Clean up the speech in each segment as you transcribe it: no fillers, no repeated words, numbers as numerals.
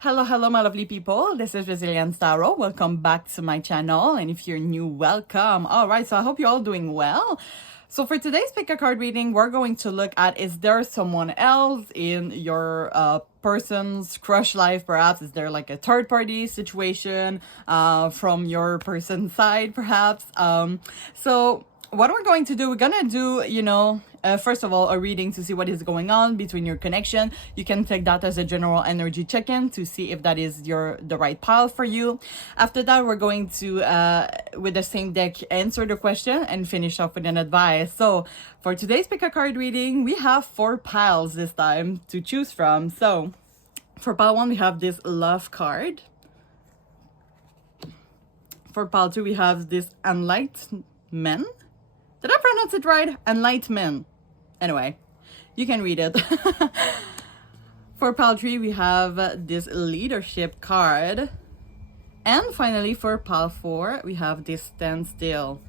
Hello, hello, my lovely people. This is Resilience Tarot. Welcome back to my channel. And if you're new, welcome. All right, so I hope you're all doing well. So for today's pick a card reading, we're going to look at, is there someone else in your person's crush life? Perhaps is there like a third party situation from your person's side, perhaps? So what we're going to do, we're gonna do, first of all, a reading to see what is going on between your connection. You can take that as a general energy check-in to see if that is the right pile for you. After that, we're going to, with the same deck, answer the question and finish off with an advice. So for today's pick a card reading, we have 4 piles this time to choose from. So for pile 1, we have this love card. For pile 2, we have this enlightenment. Did I pronounce it right? Enlightenment. Anyway, you can read it. For pile 3, we have this leadership card. And finally, for pile 4, we have this stand still.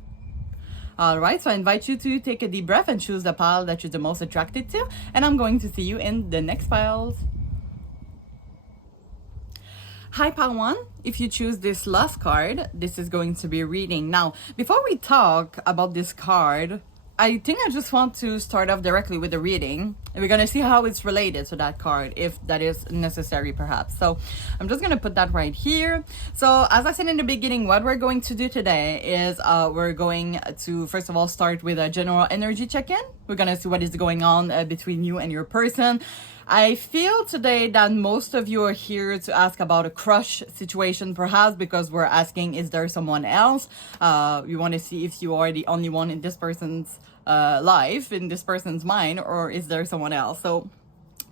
Alright, so I invite you to take a deep breath and choose the pile that you're the most attracted to. And I'm going to see you in the next piles. Hi, pile 1. If you choose this love card, this is going to be a reading. Now, before we talk about this card, I think I just want to start off directly with the reading. And we're going to see how it's related to that card, if that is necessary, perhaps. So I'm just going to put that right here. So as I said in the beginning, what we're going to do today is we're going to, first of all, start with a general energy check-in. We're going to see what is going on between you and your person. I feel today that most of you are here to ask about a crush situation, perhaps because we're asking, is there someone else? We want to see if you are the only one in this person's life, in this person's mind, or is there someone else? So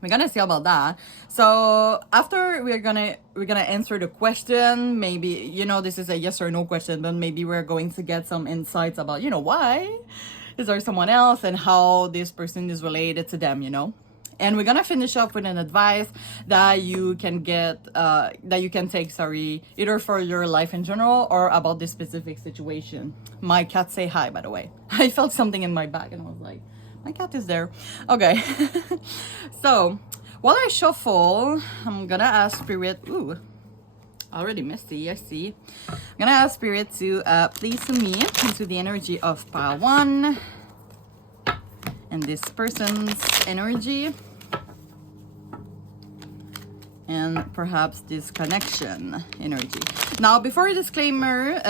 we're gonna see about that. So after we're gonna answer the question. Maybe this is a yes or no question, but maybe we're going to get some insights about why is there someone else and how this person is related to them. And we're gonna finish up with an advice that you can get, that you can take, either for your life in general or about this specific situation. My cat say hi, by the way. I felt something in my bag and I was like, my cat is there. Okay. So while I shuffle, I'm gonna ask Spirit, already misty, I see. I'm gonna ask Spirit to please me into the energy of pile 1 and this person's energy, and perhaps this connection energy. Now, before disclaimers,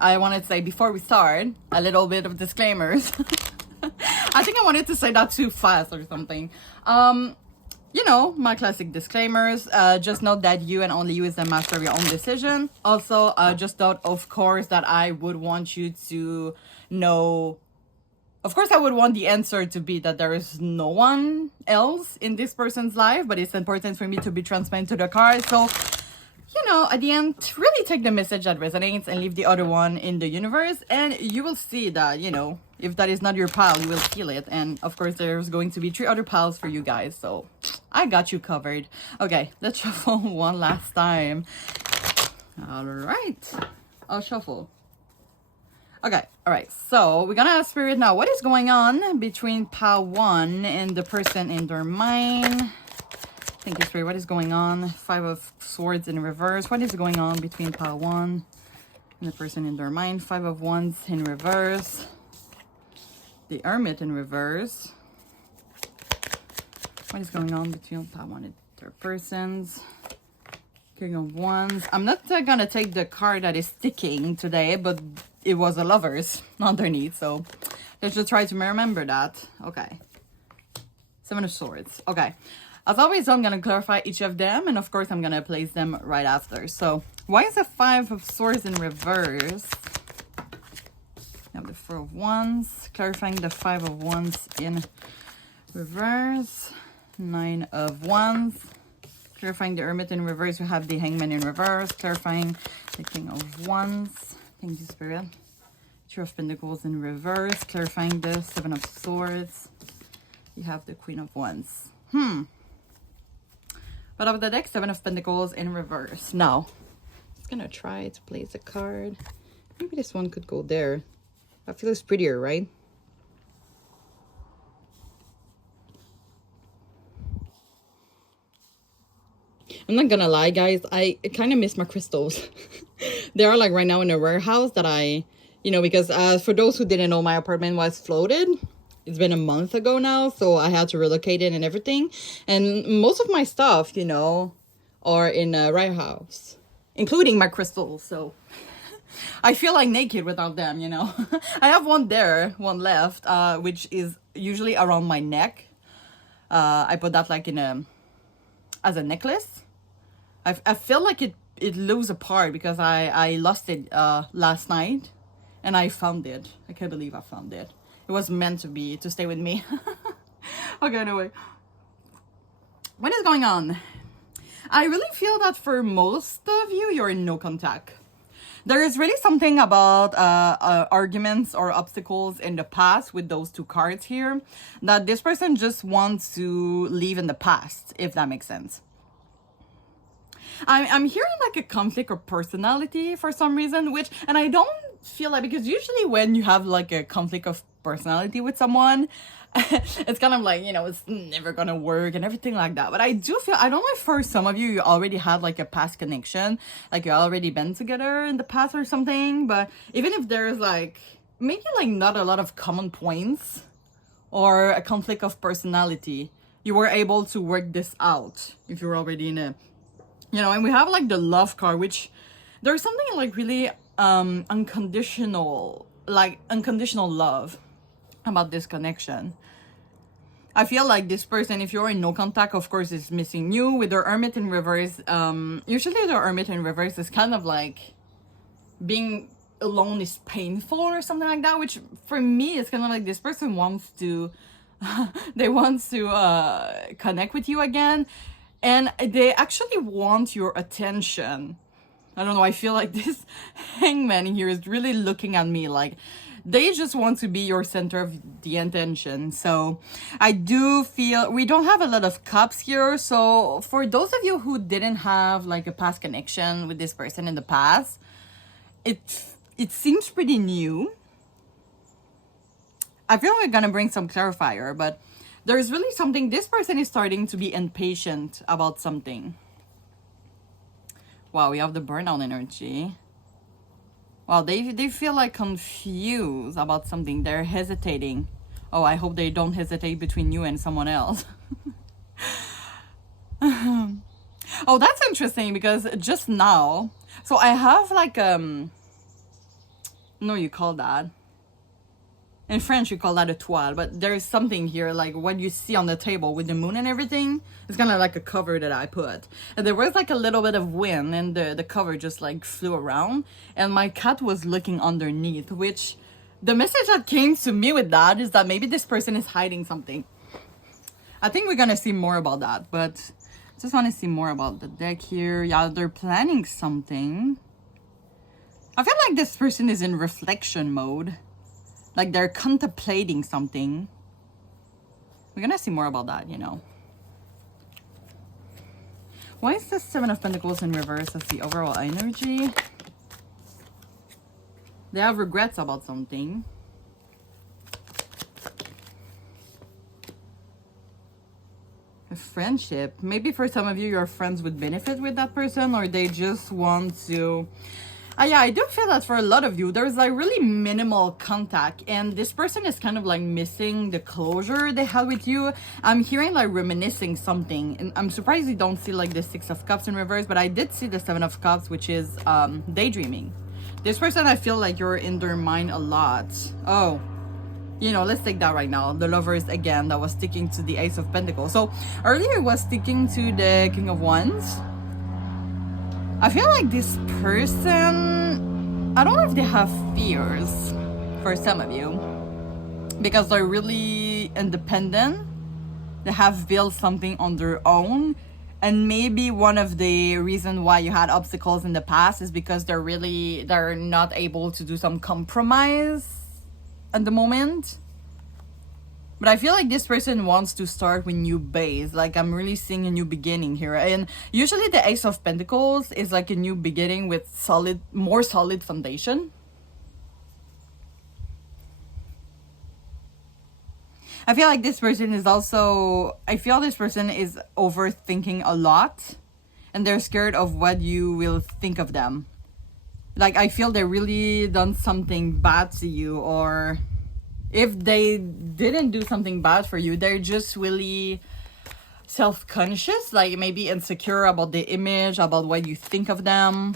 I wanted to say before we start, a little bit of disclaimers. I think I wanted to say that too fast or something. My classic disclaimers. Just note that you and only you is the master of your own decision. Also, just note, of course, that I would want you to know. Of course, I would want the answer to be that there is no one else in this person's life, but it's important for me to be transparent to the card. So, at the end, really take the message that resonates and leave the other one in the universe. And you will see that, if that is not your pile, you will feel it. And of course, there's going to be 3 other piles for you guys. So I got you covered. Okay, let's shuffle one last time. All right, I'll shuffle. Okay, all right, so we're gonna ask Spirit now, what is going on between pile 1 and the person in their mind? Thank you, Spirit. What is going on? 5 of Swords in reverse. What is going on between pile 1 and the person in their mind? 5 of Wands in reverse. The Hermit in reverse. What is going on between pile 1 and their persons? King of Wands. I'm not gonna take the card that is sticking today, but it was a Lovers underneath, so let's just try to remember that. Okay. 7 of Swords. Okay. As always, I'm gonna clarify each of them, and of course, I'm gonna place them right after. So, why is the 5 of Swords in reverse? We have the 4 of Wands, clarifying the 5 of Wands in reverse. 9 of Wands. Clarifying the Hermit in reverse, we have the Hangman in reverse. Clarifying the King of Wands. Thank you, Spirit. 2 of Pentacles in reverse. Clarifying the 7 of Swords. You have the Queen of Wands. But of the deck, 7 of Pentacles in reverse. Now, I'm just gonna try to place a card. Maybe this one could go there. I feel it's prettier, right? I'm not gonna lie, guys, I kind of miss my crystals. They are like right now in a warehouse that I, because for those who didn't know, my apartment was floated. It's been a month ago now, so I had to relocate it and everything. And most of my stuff, are in a warehouse, including my crystals. So I feel like naked without them, I have one there, one left, which is usually around my neck. I put that like as a necklace. I feel like it lose apart because I lost it last night, and I found it. I can't believe I found it. It was meant to stay with me. Okay, anyway, what is going on? I really feel that for most of you, you're in no contact. There is really something about arguments or obstacles in the past with those two cards here that this person just wants to leave in the past, if that makes sense. I'm hearing like a conflict of personality for some reason, and I don't feel like, because usually when you have like a conflict of personality with someone, it's kind of like, it's never gonna work and everything like that. But I do feel, I don't know if for some of you already had like a past connection, like you already been together in the past or something. But even if there's like maybe like not a lot of common points or a conflict of personality, you were able to work this out if you're already in a, and we have like the love card, which there's something like really unconditional love about this connection. I feel like this person, if you're in no contact, of course, is missing you. With their Hermit in reverse, usually the Hermit in reverse is kind of like being alone is painful or something like that, which for me is kind of like this person wants to they want to connect with you again, and they actually want your attention. I don't know, I feel like this hangman here is really looking at me like they just want to be your center of the attention. So I do feel we don't have a lot of cups here. So for those of you who didn't have like a past connection with this person in the past, it seems pretty new. I feel like we're gonna bring some clarifier, but there's really something, this person is starting to be impatient about something. Wow, we have the burnout energy. Wow, they feel like confused about something. They're hesitating. Oh, I hope they don't hesitate between you and someone else. Oh, that's interesting because just now, so I have like no, you call that, in French you call that a toile, but there is something here like what you see on the table with the moon and everything. It's kind of like a cover that I put, and there was like a little bit of wind and the cover just like flew around, and my cat was looking underneath, which the message that came to me with that is that maybe this person is hiding something. I think we're gonna see more about that, but I just want to see more about the deck here. Yeah, they're planning something. I feel like this person is in reflection mode. Like they're contemplating something. We're gonna see more about that, Why is the Seven of Pentacles in reverse as the overall energy? They have regrets about something. A friendship. Maybe for some of you, your friends would benefit with that person, or they just want to... yeah, I do feel that for a lot of you, there's like really minimal contact, and this person is kind of like missing the closure they had with you. I'm hearing like reminiscing something, and I'm surprised you don't see like the Six of Cups in reverse, but I did see the Seven of Cups, which is daydreaming. This person, I feel like you're in their mind a lot. Oh, let's take that right now. The Lovers again, that was sticking to the Ace of Pentacles. So earlier it was sticking to the King of Wands. I feel like this person, I don't know if they have fears for some of you, because they're really independent. They have built something on their own, and maybe one of the reasons why you had obstacles in the past is because they're not able to do some compromise at the moment. But I feel like this person wants to start with new base. Like I'm really seeing a new beginning here. And usually the Ace of Pentacles is like a new beginning with more solid foundation. I feel like this person is also, I feel this person is overthinking a lot. and they're scared of what you will think of them. Like, I feel they really done something bad to you, or if they didn't do something bad for you, they're just really self-conscious, like maybe insecure about the image, about what you think of them.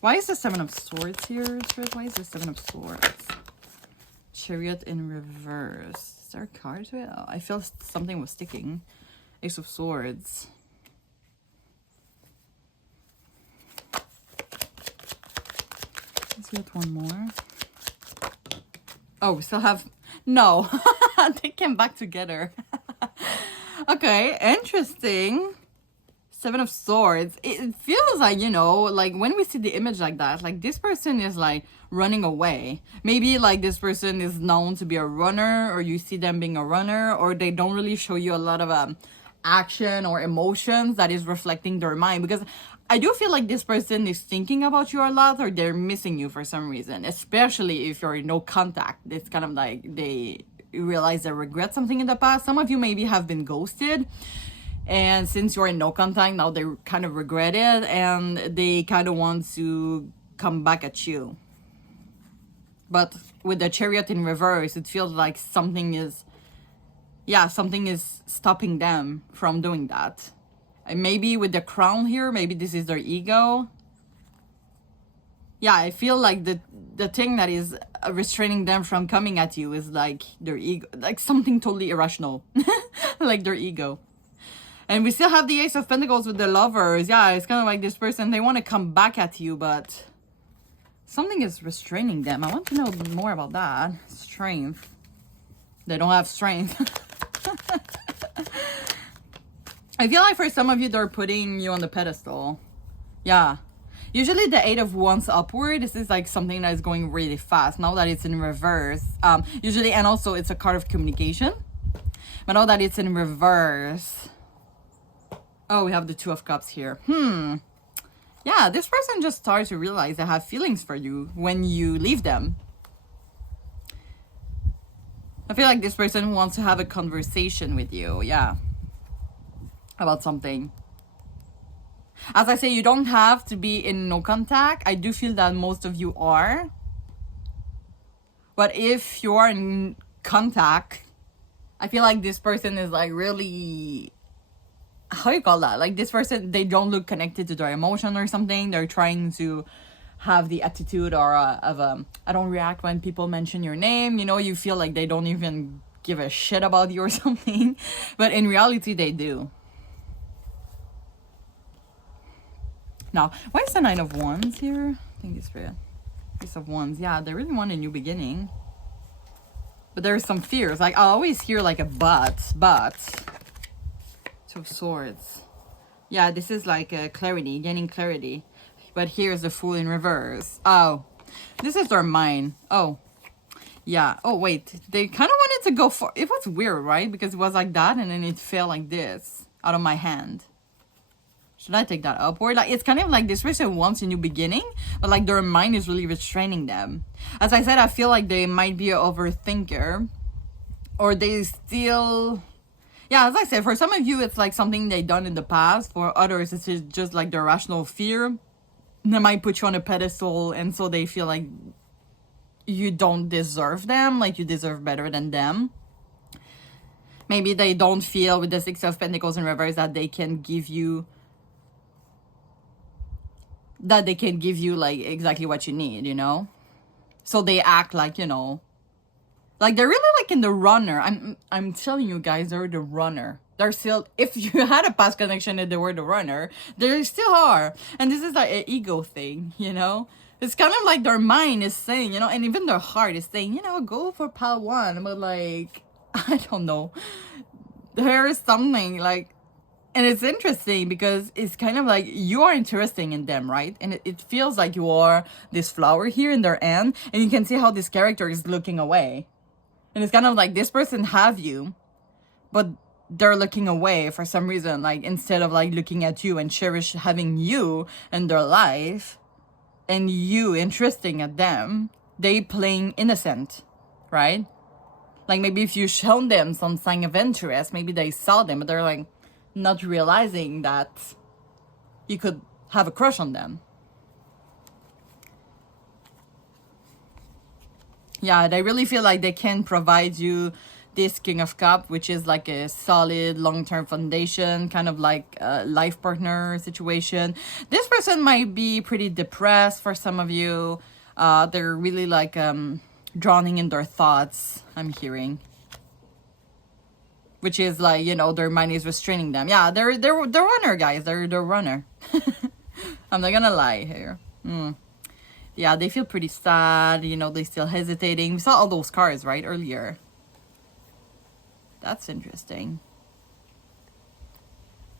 Why is the Seven of Swords here? Why is the Seven of Swords? Chariot in reverse. Is there a card to it? Oh, I feel something was sticking. Ace of Swords. Let's get one more. Oh, we still have... No. They came back together. Okay, interesting. Seven of Swords. It feels like, you know, like when we see the image like that, like this person is like running away. Maybe like this person is known to be a runner, or you see them being a runner, or they don't really show you a lot of action or emotions that is reflecting their mind. Because I do feel like this person is thinking about you a lot, or they're missing you for some reason, especially if you're in no contact. It's kind of like they realize they regret something in the past. Some of you maybe have been ghosted, and since you're in no contact, now they kind of regret it, and they kind of want to come back at you. But with the Chariot in reverse, it feels like something is stopping them from doing that. And maybe with the Crown here, maybe this is their ego. Yeah, I feel like the thing that is restraining them from coming at you is like their ego, like something totally irrational, like their ego. And we still have the Ace of Pentacles with the Lovers. Yeah, it's kind of like this person, they want to come back at you, but something is restraining them. I want to know more about that. Strength. They don't have strength. I feel like for some of you, they're putting you on the pedestal. Yeah. Usually the Eight of Wands upward, this is like something that is going really fast. Now that it's in reverse, usually, and also it's a card of communication. But now that it's in reverse, oh, we have the Two of Cups here. Yeah, this person just starts to realize they have feelings for you when you leave them. I feel like this person wants to have a conversation with you, yeah, about something. As I say, you don't have to be in no contact. I do feel that most of you are. But if you are in contact, I feel like this person is like really... How you call that? Like this person, they don't look connected to their emotion or something. They're trying to have the attitude or I don't react when people mention your name. You know, you feel like they don't even give a shit about you or something. But in reality, they do. Now, why is the Nine of Wands here? I think it's for Ace of Wands. Yeah, they really want a new beginning. But there's some fears. Like, I always hear like a but. Two of Swords. Yeah, this is like a clarity, gaining clarity. But here's the Fool in reverse. Oh, this is their mind. Oh, yeah. Oh, wait. They kind of wanted to go for... It was weird, right? Because it was like that and then it fell like this out of my hand. Should I take that upward? Like, it's kind of like this person wants a new beginning, but like their mind is really restraining them. As I said, I feel like they might be an overthinker, or they still... Yeah, as I said, for some of you, it's like something they done in the past. For others, it's just like their rational fear. They might put you on a pedestal, and so they feel like you don't deserve them, like you deserve better than them. Maybe they don't feel with the Six of Pentacles in reverse that they can give you like exactly what you need, you know? So they act like, you know, like they're really like in the runner. I'm telling you guys, they're the runner. They're still, if you had a past connection and they were the runner, they still are. And this is like an ego thing, you know? It's kind of like their mind is saying, you know, and even their heart is saying, you know, go for pile one. But like, I don't know. There is something like, and it's interesting because it's kind of like you are interesting in them, right? And it feels like you are this flower here in their end. And you can see how this character is looking away. And it's kind of like this person have you, but they're looking away for some reason. Like instead of like looking at you and cherish having you in their life and you interesting at them, they playing innocent, right? Like maybe if you shown them some sign of interest, maybe they saw them, but they're like, not realizing that you could have a crush on them. Yeah, they really feel like they can provide you this King of Cups, which is like a solid long-term foundation, kind of like a life partner situation. This person might be pretty depressed for some of you. They're really like drowning in their thoughts, I'm hearing. Which is like, you know, their mind is restraining them. Yeah, they're runner, guys. They're runner. I'm not gonna lie here. Yeah, they feel pretty sad. You know, they still hesitating. We saw all those cards, right, earlier. That's interesting.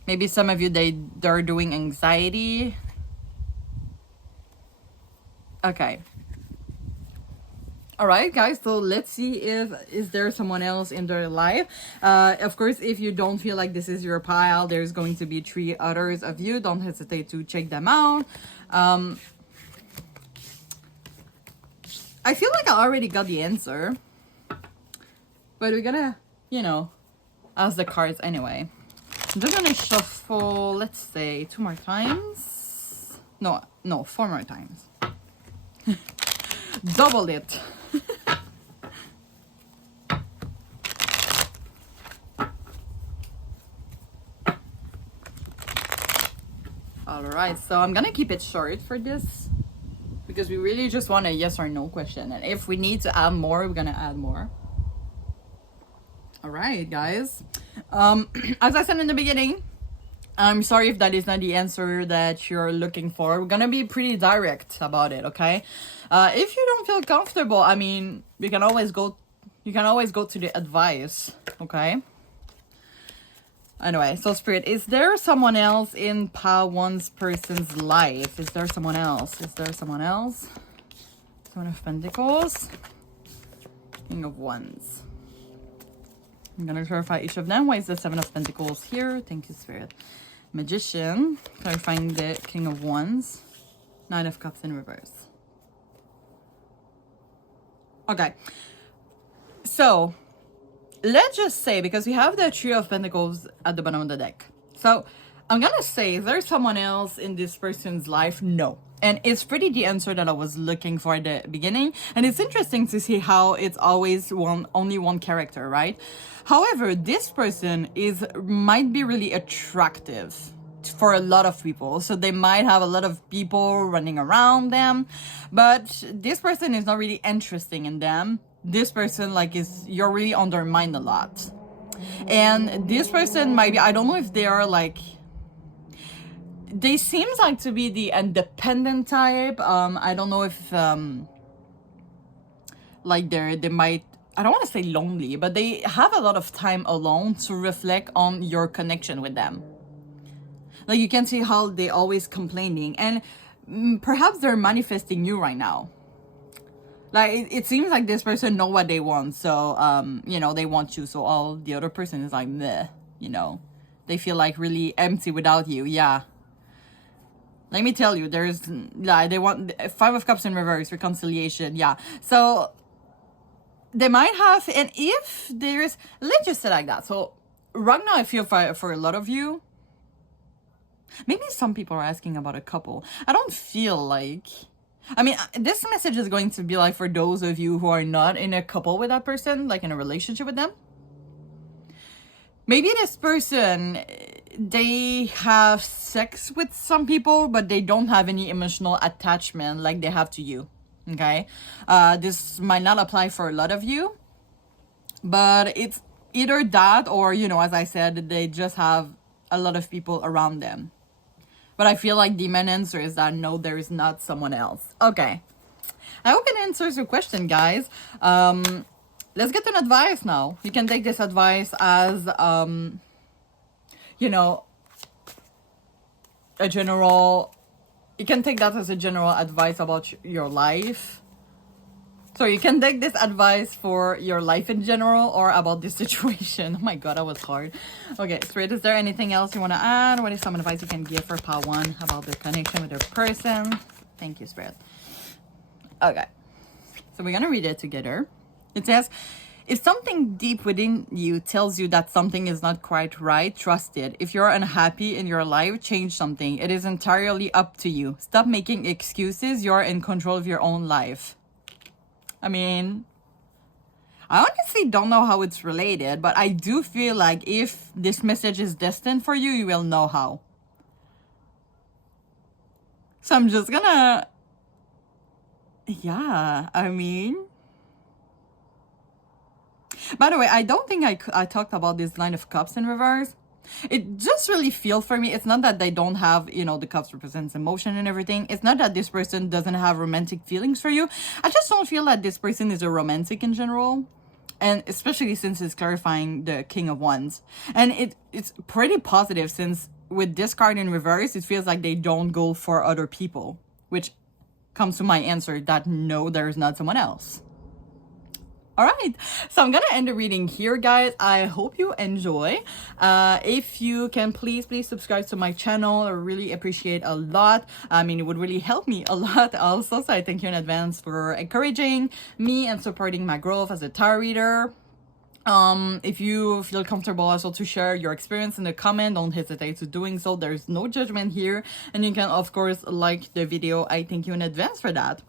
Maybe some of you, they're doing anxiety. Okay. All right, guys, so let's see is there someone else in their life. Of course, if you don't feel like this is your pile, there's going to be 3 others of you. Don't hesitate to check them out. I feel like I already got the answer, but we're gonna, you know, ask the cards anyway. I'm just gonna shuffle, let's say 2 more times. No, 4 more times. Double it. All right, so I'm gonna keep it short for this because we really just want a yes or no question, and if we need to add more, we're gonna add more. All right, guys. As I said in the beginning, I'm sorry if that is not the answer that you're looking for. We're gonna be pretty direct about it, okay? If you don't feel comfortable, I mean, you can always go to the advice, okay? Anyway, so Spirit, is there someone else in pile 1's person's life? Is there someone else? Is there someone else? Seven of Pentacles. King of Wands. I'm gonna clarify each of them. Why is the 7 of Pentacles here? Thank you, Spirit. Magician. Clarifying the King of Wands. 9 of Cups in reverse. Okay. So, let's just say, because we have the Trio of Pentacles at the bottom of the deck. So, I'm gonna say, is there someone else in this person's life? No. And it's pretty the answer that I was looking for at the beginning. And it's interesting to see how it's always only one character, right? However, this person might be really attractive for a lot of people. So they might have a lot of people running around them. But this person is not really interesting in them. This person, like, you're really on their mind a lot. And this person might be, I don't know if they are like, they seem like to be the independent type. I don't know if like they might, I don't want to say lonely, but they have a lot of time alone to reflect on your connection with them. Like, you can see how they always complaining, and perhaps they're manifesting you right now. Like, it seems like this person know what they want, so you know, they want you, so all the other person is like meh, you know, they feel like really empty without you. Yeah, let me tell you, there's like, they want 5 of Cups in reverse, reconciliation. Yeah, so they might have, and if there's, let's just say like that. So right now I feel for a lot of you, maybe some people are asking about a couple. I don't feel like, I mean, this message is going to be like for those of you who are not in a couple with that person, like in a relationship with them. Maybe this person, they have sex with some people, but they don't have any emotional attachment like they have to you, okay? This might not apply for a lot of you, but it's either that or, you know, as I said, they just have a lot of people around them. But I feel like the main answer is that no, there is not someone else. Okay. I hope it answers your question, guys. Let's get an advice now. You can take this advice as, you know, a general... You can take that as a general advice about your life. So you can take this advice for your life in general or about this situation. Oh my god, that was hard. Okay, Spirit, is there anything else you want to add? What is some advice you can give for pile 1 about the connection with your person? Thank you, Spirit. Okay, so we're gonna read it together. It says, If something deep within you tells you that something is not quite right, trust it. If you're unhappy in your life, change something. It is entirely up to you. Stop making excuses. You're in control of your own life. I mean, I honestly don't know how it's related, but I do feel like if this message is destined for you, you will know how. So I'm just gonna, yeah, I mean, by the way, I don't think I talked about this line of cups in reverse. It just really feels for me, it's not that they don't have, you know, the cups represents emotion and everything. It's not that this person doesn't have romantic feelings for you. I just don't feel that this person is a romantic in general. And especially since it's clarifying the King of Wands. And it's pretty positive since with this card in reverse, it feels like they don't go for other people. Which comes to my answer that no, there's not someone else. All right, so I'm gonna end the reading here, guys. I hope you enjoy. If you can, please subscribe to my channel. I really appreciate a lot. I mean, it would really help me a lot also. So I thank you in advance for encouraging me and supporting my growth as a tarot reader. If you feel comfortable also to share your experience in the comment, don't hesitate to doing so. There's no judgment here. And you can, of course, like the video. I thank you in advance for that.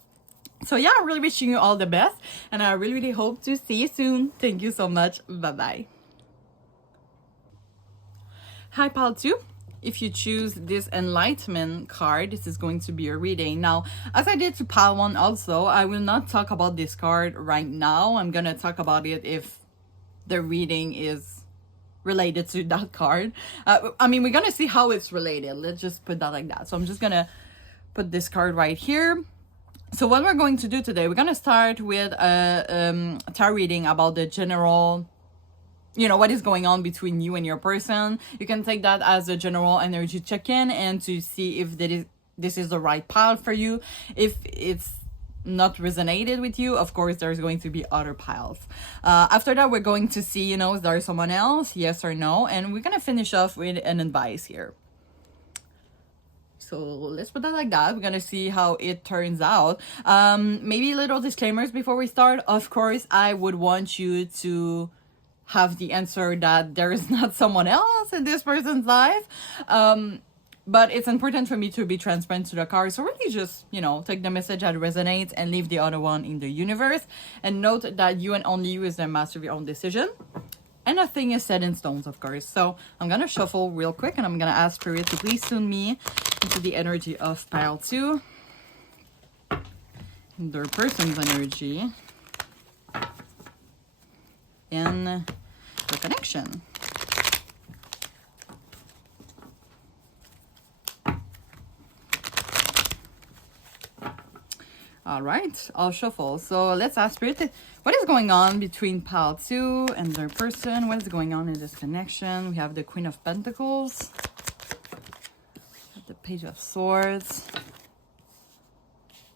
So yeah, I'm really wishing you all the best, and I really hope to see you soon. Thank you so much. Bye-bye. Hi, Pile 2. If you choose this Enlightenment card, this is going to be your reading. Now, as I did to Pile 1 also, I will not talk about this card right now. I'm gonna talk about it if the reading is related to that card. I mean, we're gonna see how it's related. Let's just put that like that. So I'm just gonna put this card right here. So what we're going to do today, we're going to start with a tarot reading about the general, you know, what is going on between you and your person. You can take that as a general energy check-in and to see if this is the right pile for you. If it's not resonated with you, of course, there's going to be other piles. After that, we're going to see, you know, is there someone else, yes or no? And we're going to finish off with an advice here. So let's put that like that. We're gonna see how it turns out. Maybe little disclaimers before we start. Of course, I would want you to have the answer that there is not someone else in this person's life. But it's important for me to be transparent to the card. So really just, you know, take the message that resonates and leave the other one in the universe. And note that you and only you is the master of your own decision. And nothing is set in stones, of course. So I'm going to shuffle real quick and I'm going to ask Spirit to please tune me into the energy of Pile 2. Their person's energy. And the connection. All right, I'll shuffle. So let's ask Spirit, what is going on between Pile 2 and their person? What is going on in this connection? We have the Queen of Pentacles, the Page of Swords,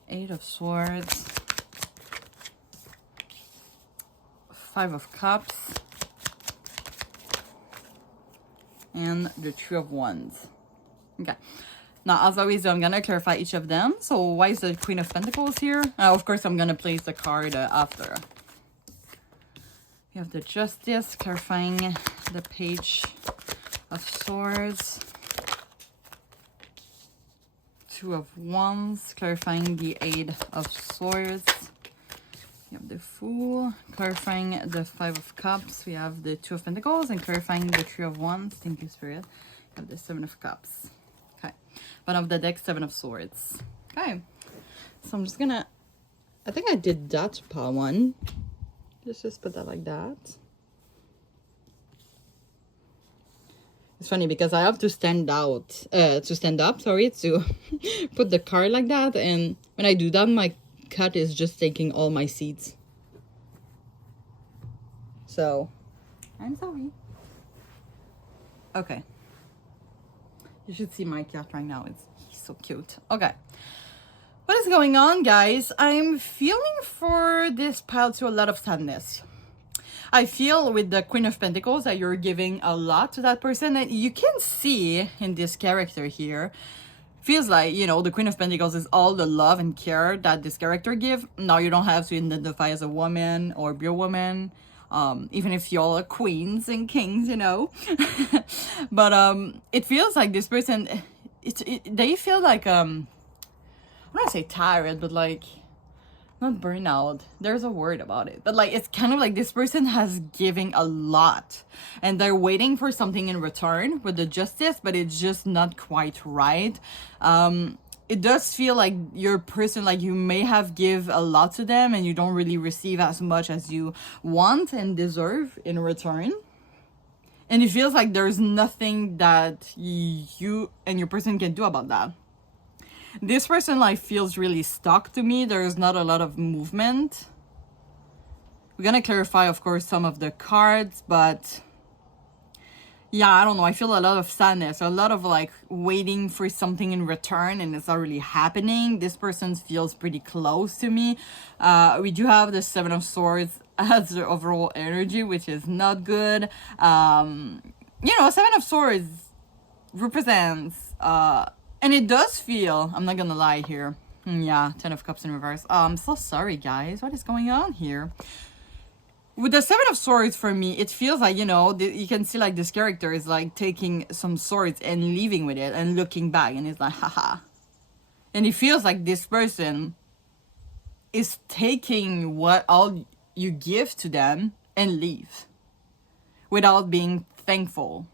Eight of Swords, Five of Cups, and the Three of Wands. Okay. Now, as always, I'm going to clarify each of them. So, why is the Queen of Pentacles here? Of course, I'm going to place the card after. We have the Justice, clarifying the Page of Swords. Two of Wands, clarifying the Eight of Swords. We have the Fool, clarifying the Five of Cups. We have the Two of Pentacles and clarifying the Three of Wands. Thank you, Spirit. We have the Seven of Cups. Okay. Bottom of the deck, Seven of Swords. Okay. So I'm just gonna, I think I did that Pile 1. Let's just put that like that. It's funny because I have to stand up, to put the card like that. And when I do that, my cat is just taking all my seats. So, I'm sorry. Okay. You should see my cat right now. He's so cute. Okay. What is going on, guys? I'm feeling for this Pile 2 a lot of sadness. I feel with the Queen of Pentacles that you're giving a lot to that person. And you can see in this character here, feels like, you know, the Queen of Pentacles is all the love and care that this character give. Now, you don't have to identify as a woman or be a woman. even if y'all are queens and kings, you know. But it feels like this person, they feel like I don't say tired, but like not burnout, there's a word about it, but like it's kind of like this person has given a lot and they're waiting for something in return with the justice, but it's just not quite right. It does feel like your person, like you may have give a lot to them and you don't really receive as much as you want and deserve in return. And it feels like there's nothing that you and your person can do about that. This person like feels really stuck to me. There's not a lot of movement. We're gonna clarify, of course, some of the cards, but yeah, I don't know. I feel a lot of sadness, a lot of like waiting for something in return and it's not really happening. This person feels pretty close to me. We do have the Seven of Swords as the overall energy, which is not good. You know, Seven of Swords represents, and it does feel, I'm not gonna lie here. Yeah, Ten of Cups in reverse. I'm so sorry, guys. What is going on here? With the Seven of Swords, for me, it feels like, you know, you can see like this character is like taking some swords and leaving with it and looking back and it's like, haha. And it feels like this person is taking what all you give to them and leave without being thankful.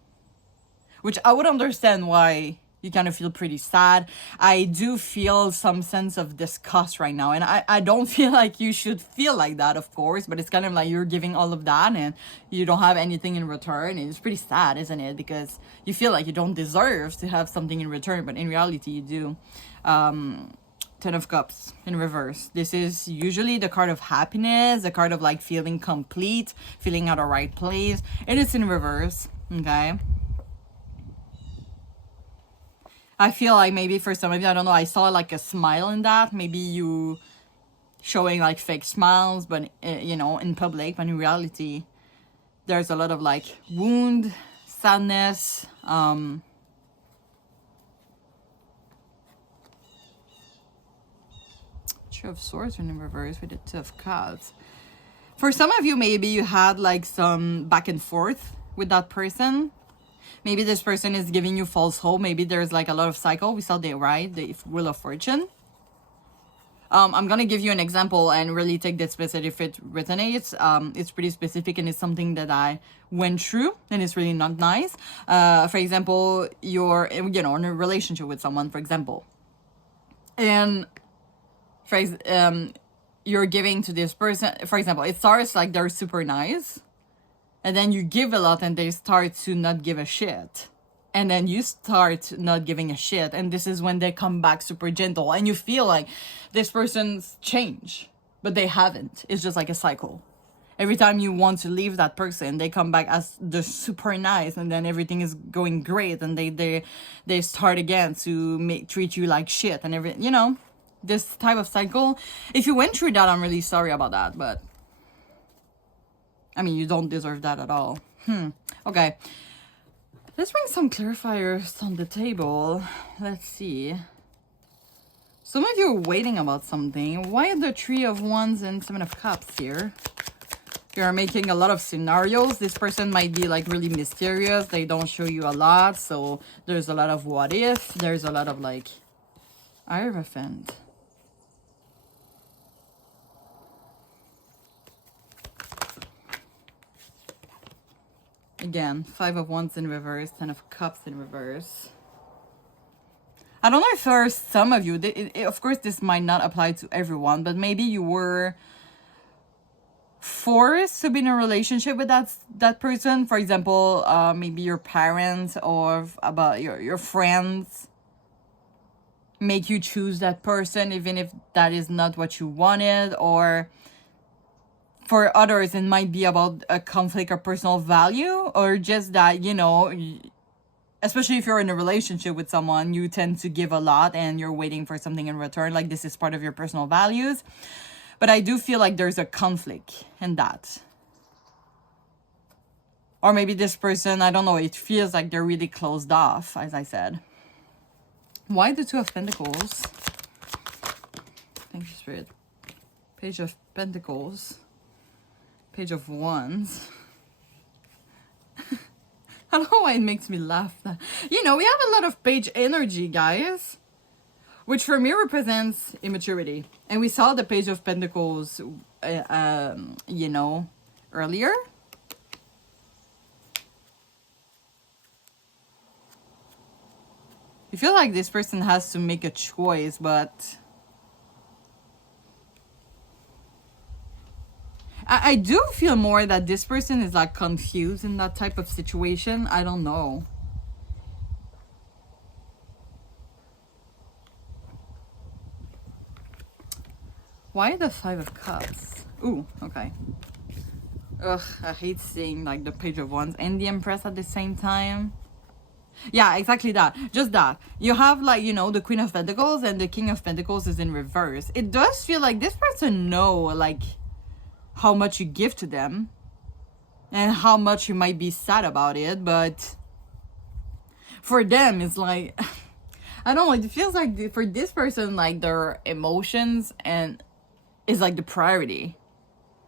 Which I would understand why you kind of feel pretty sad. I do feel some sense of disgust right now. And I don't feel like you should feel like that, of course. But it's kind of like you're giving all of that and you don't have anything in return. And it's pretty sad, isn't it? Because you feel like you don't deserve to have something in return. But in reality, you do. Ten of Cups in reverse. This is usually the card of happiness. The card of like feeling complete. Feeling at the right place. And it's in reverse. Okay. I feel like maybe for some of you, I don't know, I saw like a smile in that. Maybe you showing like fake smiles, but you know, in public, but in reality, there's a lot of like wound, sadness. Two of Swords in reverse with the Two of Cups. For some of you, maybe you had like some back and forth with that person. Maybe this person is giving you false hope. Maybe there's like a lot of cycle. We saw the right, the Wheel of Fortune. I'm gonna give you an example and really take this specific if it resonates. It's pretty specific and it's something that I went through and it's really not nice. For example, you're, you know, in a relationship with someone, for example, and you're giving to this person. For example, it starts like they're super nice. And then you give a lot and they start to not give a shit. And then you start not giving a shit. And this is when they come back super gentle. And you feel like this person's changed. But they haven't. It's just like a cycle. Every time you want to leave that person, they come back as the super nice. And then everything is going great. And they start again to treat you like shit. And everything, you know, this type of cycle. If you went through that, I'm really sorry about that. But I mean, you don't deserve that at all. Okay. Let's bring some clarifiers on the table. Let's see. Some of you are waiting about something. Why are the Three of Wands and Seven of Cups here? You are making a lot of scenarios. This person might be like really mysterious. They don't show you a lot. So there's a lot of what if. There's a lot of like Hierophant. Again, Five of Wands in reverse, Ten of Cups in reverse. I don't know if for some of you, of course this might not apply to everyone, but maybe you were forced to be in a relationship with that person. For example, maybe your parents or about your friends make you choose that person even if that is not what you wanted, or for others, it might be about a conflict or personal value, or just that, you know, especially if you're in a relationship with someone, you tend to give a lot and you're waiting for something in return. Like this is part of your personal values. But I do feel like there's a conflict in that. Or maybe this person, I don't know, it feels like they're really closed off, as I said. Why the Two of Pentacles? Thank you, Spirit. Page of Pentacles. Page of Wands. I don't know why it makes me laugh. You know, we have a lot of page energy, guys, which for me represents immaturity. And we saw the Page of Pentacles, you know, earlier. I feel like this person has to make a choice, but I do feel more that this person is like confused in that type of situation. I don't know. Why the Five of Cups? Ooh, okay. Ugh, I hate seeing like the Page of Wands and the Empress at the same time. Yeah, exactly that. Just that. You have like, you know, the Queen of Pentacles and the King of Pentacles is in reverse. It does feel like this person know like how much you give to them and how much you might be sad about it, but for them it's like I don't know, it feels like for this person like their emotions and is like the priority.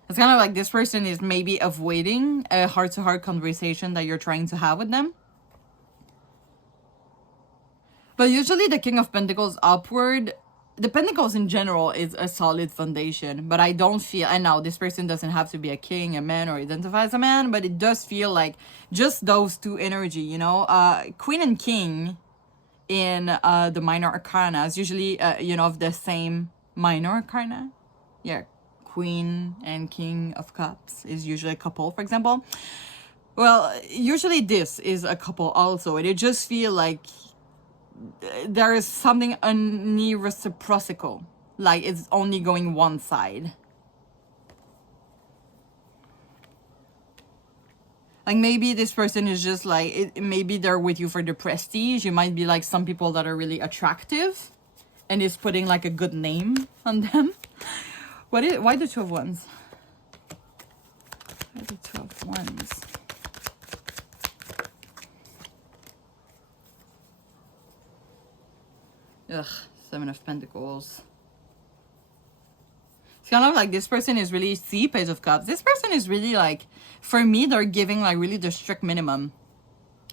It's kind of like this person is maybe avoiding a heart-to-heart conversation that you're trying to have with them. But usually the King of Pentacles upward, the Pentacles in general is a solid foundation, but I don't feel, and now this person doesn't have to be a king, a man, or identify as a man, but it does feel like just those two energy, you know, Queen and King in the minor arcana is usually, you know, of the same minor arcana. Yeah, Queen and King of Cups is usually a couple, for example. Well, usually this is a couple also, and it just feel like there is something unreciprocal, like it's only going one side. Like maybe this person is just like, maybe they're with you for the prestige. You might be like some people that are really attractive and is putting like a good name on them. Why the Two of Wands? Why the Two of Wands? Ugh, Seven of Pentacles. It's kind of like this person is really, see, Page of Cups. This person is really like, for me, they're giving like really the strict minimum.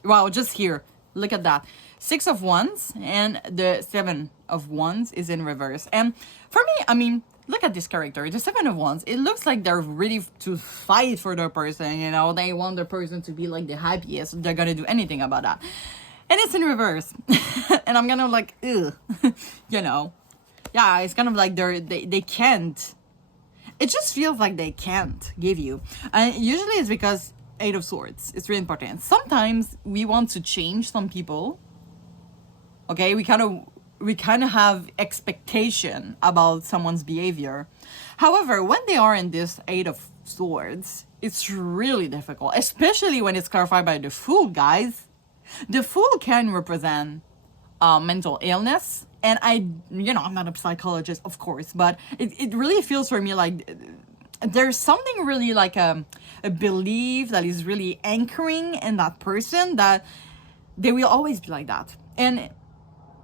Wow, just here. Look at that. Six of Wands and the Seven of Wands is in reverse. And for me, I mean, look at this character. The Seven of Wands, it looks like they're ready to fight for their person, you know. They want their person to be like the happiest. They're gonna do anything about that. And it's in reverse. And I'm kind of like, ugh. You know. Yeah, it's kind of like they can't. It just feels like they can't give you. And usually it's because Eight of Swords. It's really important. Sometimes we want to change some people. Okay, we kind of have expectation about someone's behavior. However, when they are in this Eight of Swords, it's really difficult, especially when it's clarified by the Fool, guys. The Fool can represent mental illness, and I'm not a psychologist, of course, but it really feels for me like there's something really like a belief that is really anchoring in that person that they will always be like that. And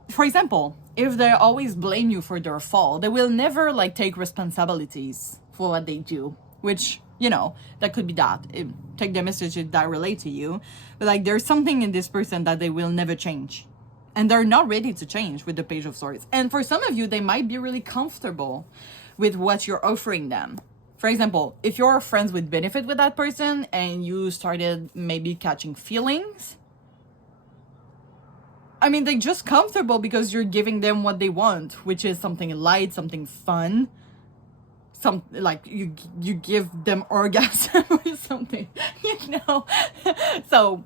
for example, if they always blame you for their fall, they will never like take responsibilities for what they do, which, you know, that could be that. Take the messages that relate to you. But like there's something in this person that they will never change. And they're not ready to change with the Page of Swords. And for some of you, they might be really comfortable with what you're offering them. For example, if you're friends with benefit with that person and you started maybe catching feelings, I mean, they're just comfortable because you're giving them what they want, which is something light, something fun. Some like you give them orgasm or something, you know. So,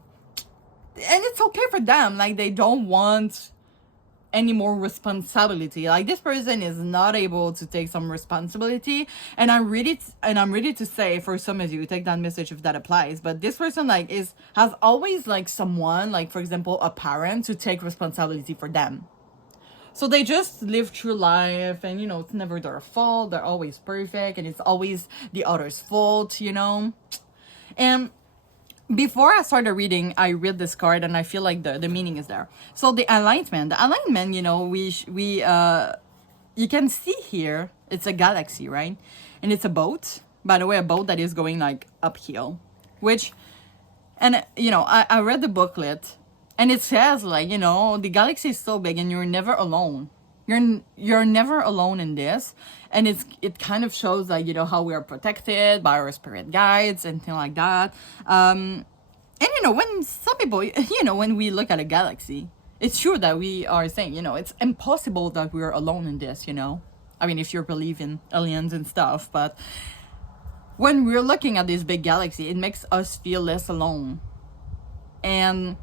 and it's okay for them. Like they don't want any more responsibility. Like this person is not able to take some responsibility, and I'm ready to say for some of you, take that message if that applies. But this person like has always like someone, like for example a parent, to take responsibility for them. So they just live through life, and you know, it's never their fault. They're always perfect, and it's always the other's fault, you know. And before I started reading, I read this card, and I feel like the meaning is there. So the alignment, you know, you can see here, it's a galaxy, right? And it's a boat, by the way, a boat that is going like uphill, which, and you know, I read the booklet, and it says like, you know, the galaxy is so big and you're never alone. You're never alone in this, and it kind of shows like, you know, how we are protected by our spirit guides and things like that. And you know, when some people, you know, when we look at a galaxy, it's true that we are saying, you know, it's impossible that we're alone in this, you know. I mean, if you believe in aliens and stuff, but when we're looking at this big galaxy, it makes us feel less alone. And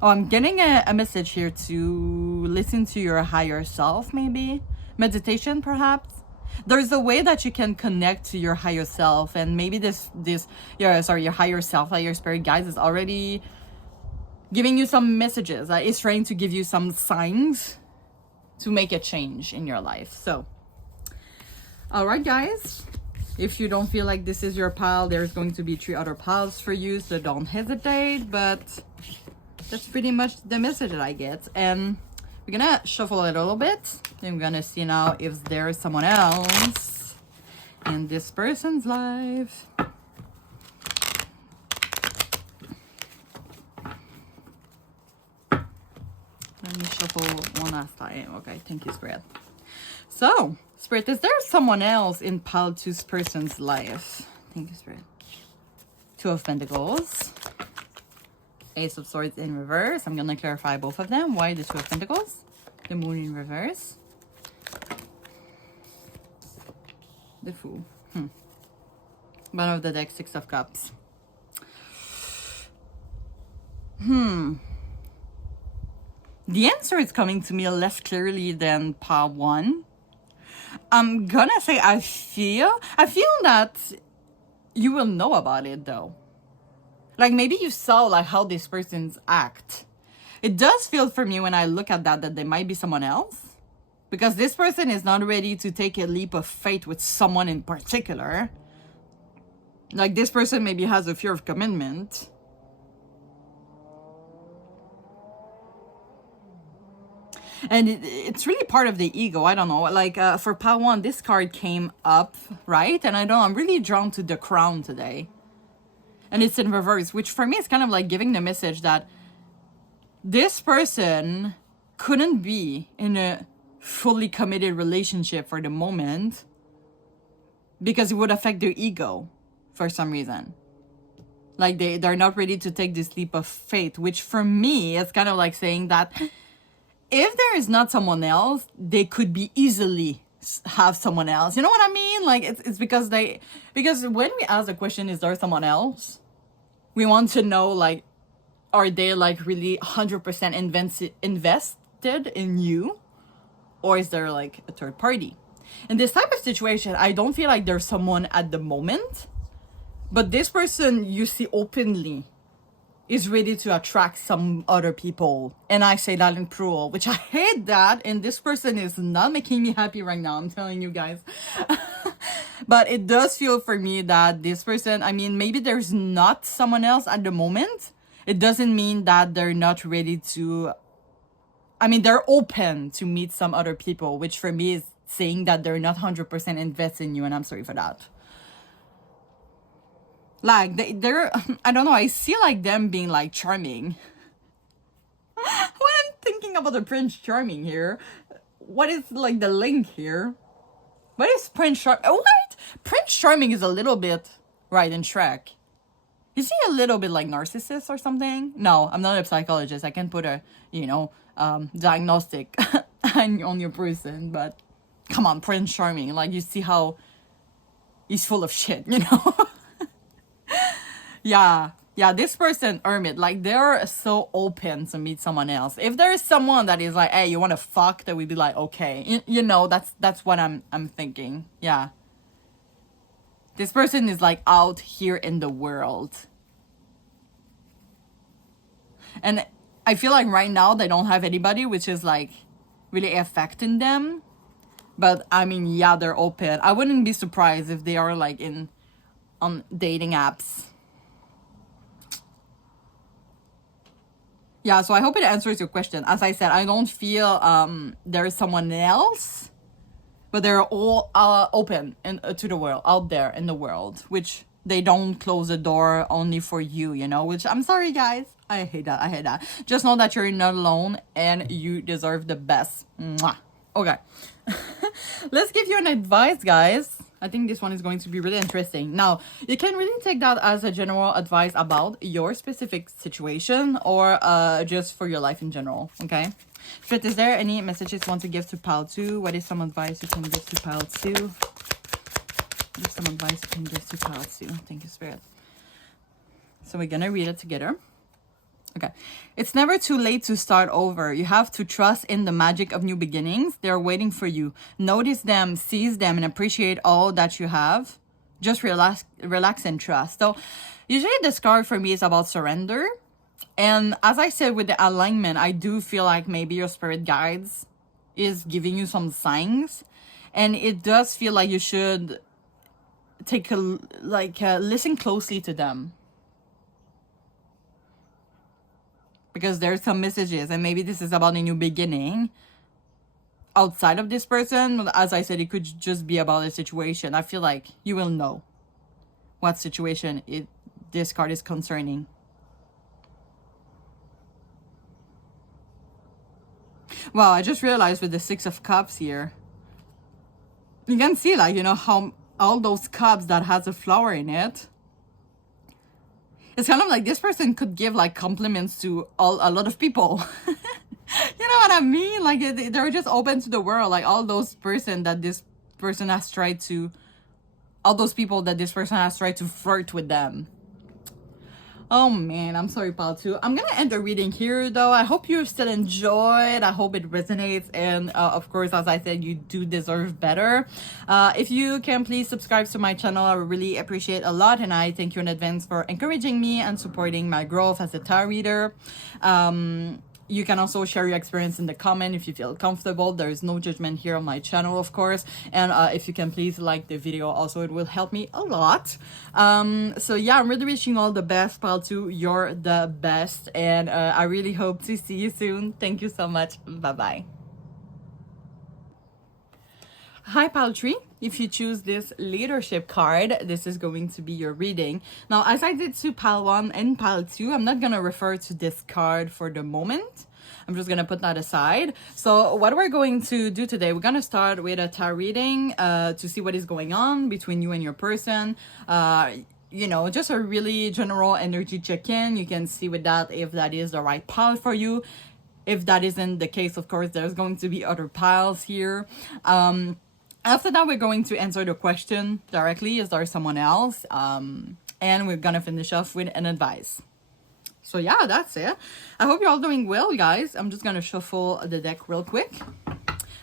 I'm getting a message here to listen to your higher self, maybe. Meditation, perhaps. There's a way that you can connect to your higher self, and maybe your higher self, like your spirit guides, is already giving you some messages. It's trying to give you some signs to make a change in your life. So, all right, guys. If you don't feel like this is your pile, there's going to be 3 other piles for you, so don't hesitate. But that's pretty much the message that I get. And we're gonna shuffle it a little bit. And we're gonna see now if there's someone else in this person's life. Let me shuffle one last time. Okay, thank you, Spirit. So, Spirit, is there someone else in pile 2's person's life? Thank you, Spirit. 2 of Pentacles. Ace of Swords in reverse. I'm going to clarify both of them. Why the 2 of Pentacles? The Moon in reverse. The Fool. Bottom of the deck, 6 of Cups. The answer is coming to me less clearly than pile 1. I'm gonna say I feel that you will know about it though. Like maybe you saw like how these persons act. It does feel for me when I look at that there might be someone else. Because this person is not ready to take a leap of faith with someone in particular. Like this person maybe has a fear of commitment. And it's really part of the ego. I don't know. Like for pile 1, this card came up, right? And I'm really drawn to the Crown today. And it's in reverse, which for me is kind of like giving the message that this person couldn't be in a fully committed relationship for the moment because it would affect their ego for some reason. Like they're not ready to take this leap of faith, which for me is kind of like saying that if there is not someone else, they could be easily have someone else. You know what I mean? Like it's because when we ask the question, is there someone else? We want to know, like, are they like really 100% invested in you? Or is there like a third party? In this type of situation, I don't feel like there's someone at the moment. But this person you see openly is ready to attract some other people. And I say that in plural, which I hate that. And this person is not making me happy right now, I'm telling you guys. But it does feel for me that this person, I mean, maybe there's not someone else at the moment. It doesn't mean that they're not ready to, I mean, they're open to meet some other people, which for me is saying that they're not 100% invested in you. And I'm sorry for that. Like, they're, I don't know, I see like them being like charming. When I'm thinking about the Prince Charming here, what is like the link here? What is Prince Charming? Oh, wait! Prince Charming is a little bit, right, in Shrek. Is he a little bit like narcissist or something? No, I'm not a psychologist. I can put a, you know, diagnostic on your person, but come on, Prince Charming. Like, you see how he's full of shit, you know? Yeah, this person, Hermit, like, they're so open to meet someone else. If there is someone that is like, hey, you want to fuck, that would be like, okay. You know, that's what I'm thinking. Yeah. This person is, like, out here in the world. And I feel like right now they don't have anybody, which is, like, really affecting them. But, I mean, yeah, they're open. I wouldn't be surprised if they are, like, on dating apps. Yeah, so I hope it answers your question. As I said, I don't feel there is someone else. but they're all open to the world, out there in the world, which they don't close the door only for you, you know, which I'm sorry, guys. I hate that. I hate that. Just know that you're not alone and you deserve the best. Mwah. Okay. Let's give you an advice, guys. I think this one is going to be really interesting. Now, you can really take that as a general advice about your specific situation or just for your life in general, okay? Spirit, is there any messages you want to give to Pile 2? What is some advice you can give to Pile 2? What is some advice you can give to Pile 2? Thank you, Spirit. So we're gonna read it together. Okay. It's never too late to start over. You have to trust in the magic of new beginnings. They're waiting for you. Notice them, seize them, and appreciate all that you have. Just relax and trust. So usually this card for me is about surrender. And as I said with the alignment, I do feel like maybe your spirit guides is giving you some signs. And it does feel like you should take listen closely to them. Because there's some messages, and maybe this is about a new beginning outside of this person. As I said, it could just be about a situation. I feel like you will know what situation this card is concerning. Wow, I just realized with the Six of Cups here, you can see, like, you know, how all those cups that has a flower in it. It's kind of like this person could give like compliments to a lot of people. You know what I mean? Like they're just open to the world. Like all those person that this person has tried to, all those people that this person has tried to flirt with them. Oh man, I'm sorry, Pile 2. I'm gonna end the reading here though. I hope you still enjoyed. I hope it resonates. And of course, as I said, you do deserve better. If you can please subscribe to my channel, I would really appreciate a lot. And I thank you in advance for encouraging me and supporting my growth as a tarot reader. You can also share your experience in the comment if you feel comfortable. There is no judgment here on my channel, of course. And if you can please like the video also, it will help me a lot. So yeah, I'm really wishing you all the best, Pile 2. You're the best. And I really hope to see you soon. Thank you so much. Bye-bye. Hi, Pile 3. If you choose this leadership card, this is going to be your reading. Now, as I did to Pile 1 and Pile 2, I'm not going to refer to this card for the moment. I'm just going to put that aside. So what we're going to do today, we're going to start with a tarot reading to see what is going on between you and your person. You know, just a really general energy check-in. You can see with that if that is the right pile for you. If that isn't the case, of course, there's going to be other piles here. After that, we're going to answer the question directly. Is there someone else? And we're going to finish off with an advice. So yeah, that's it. I hope you're all doing well, guys. I'm just going to shuffle the deck real quick. I'm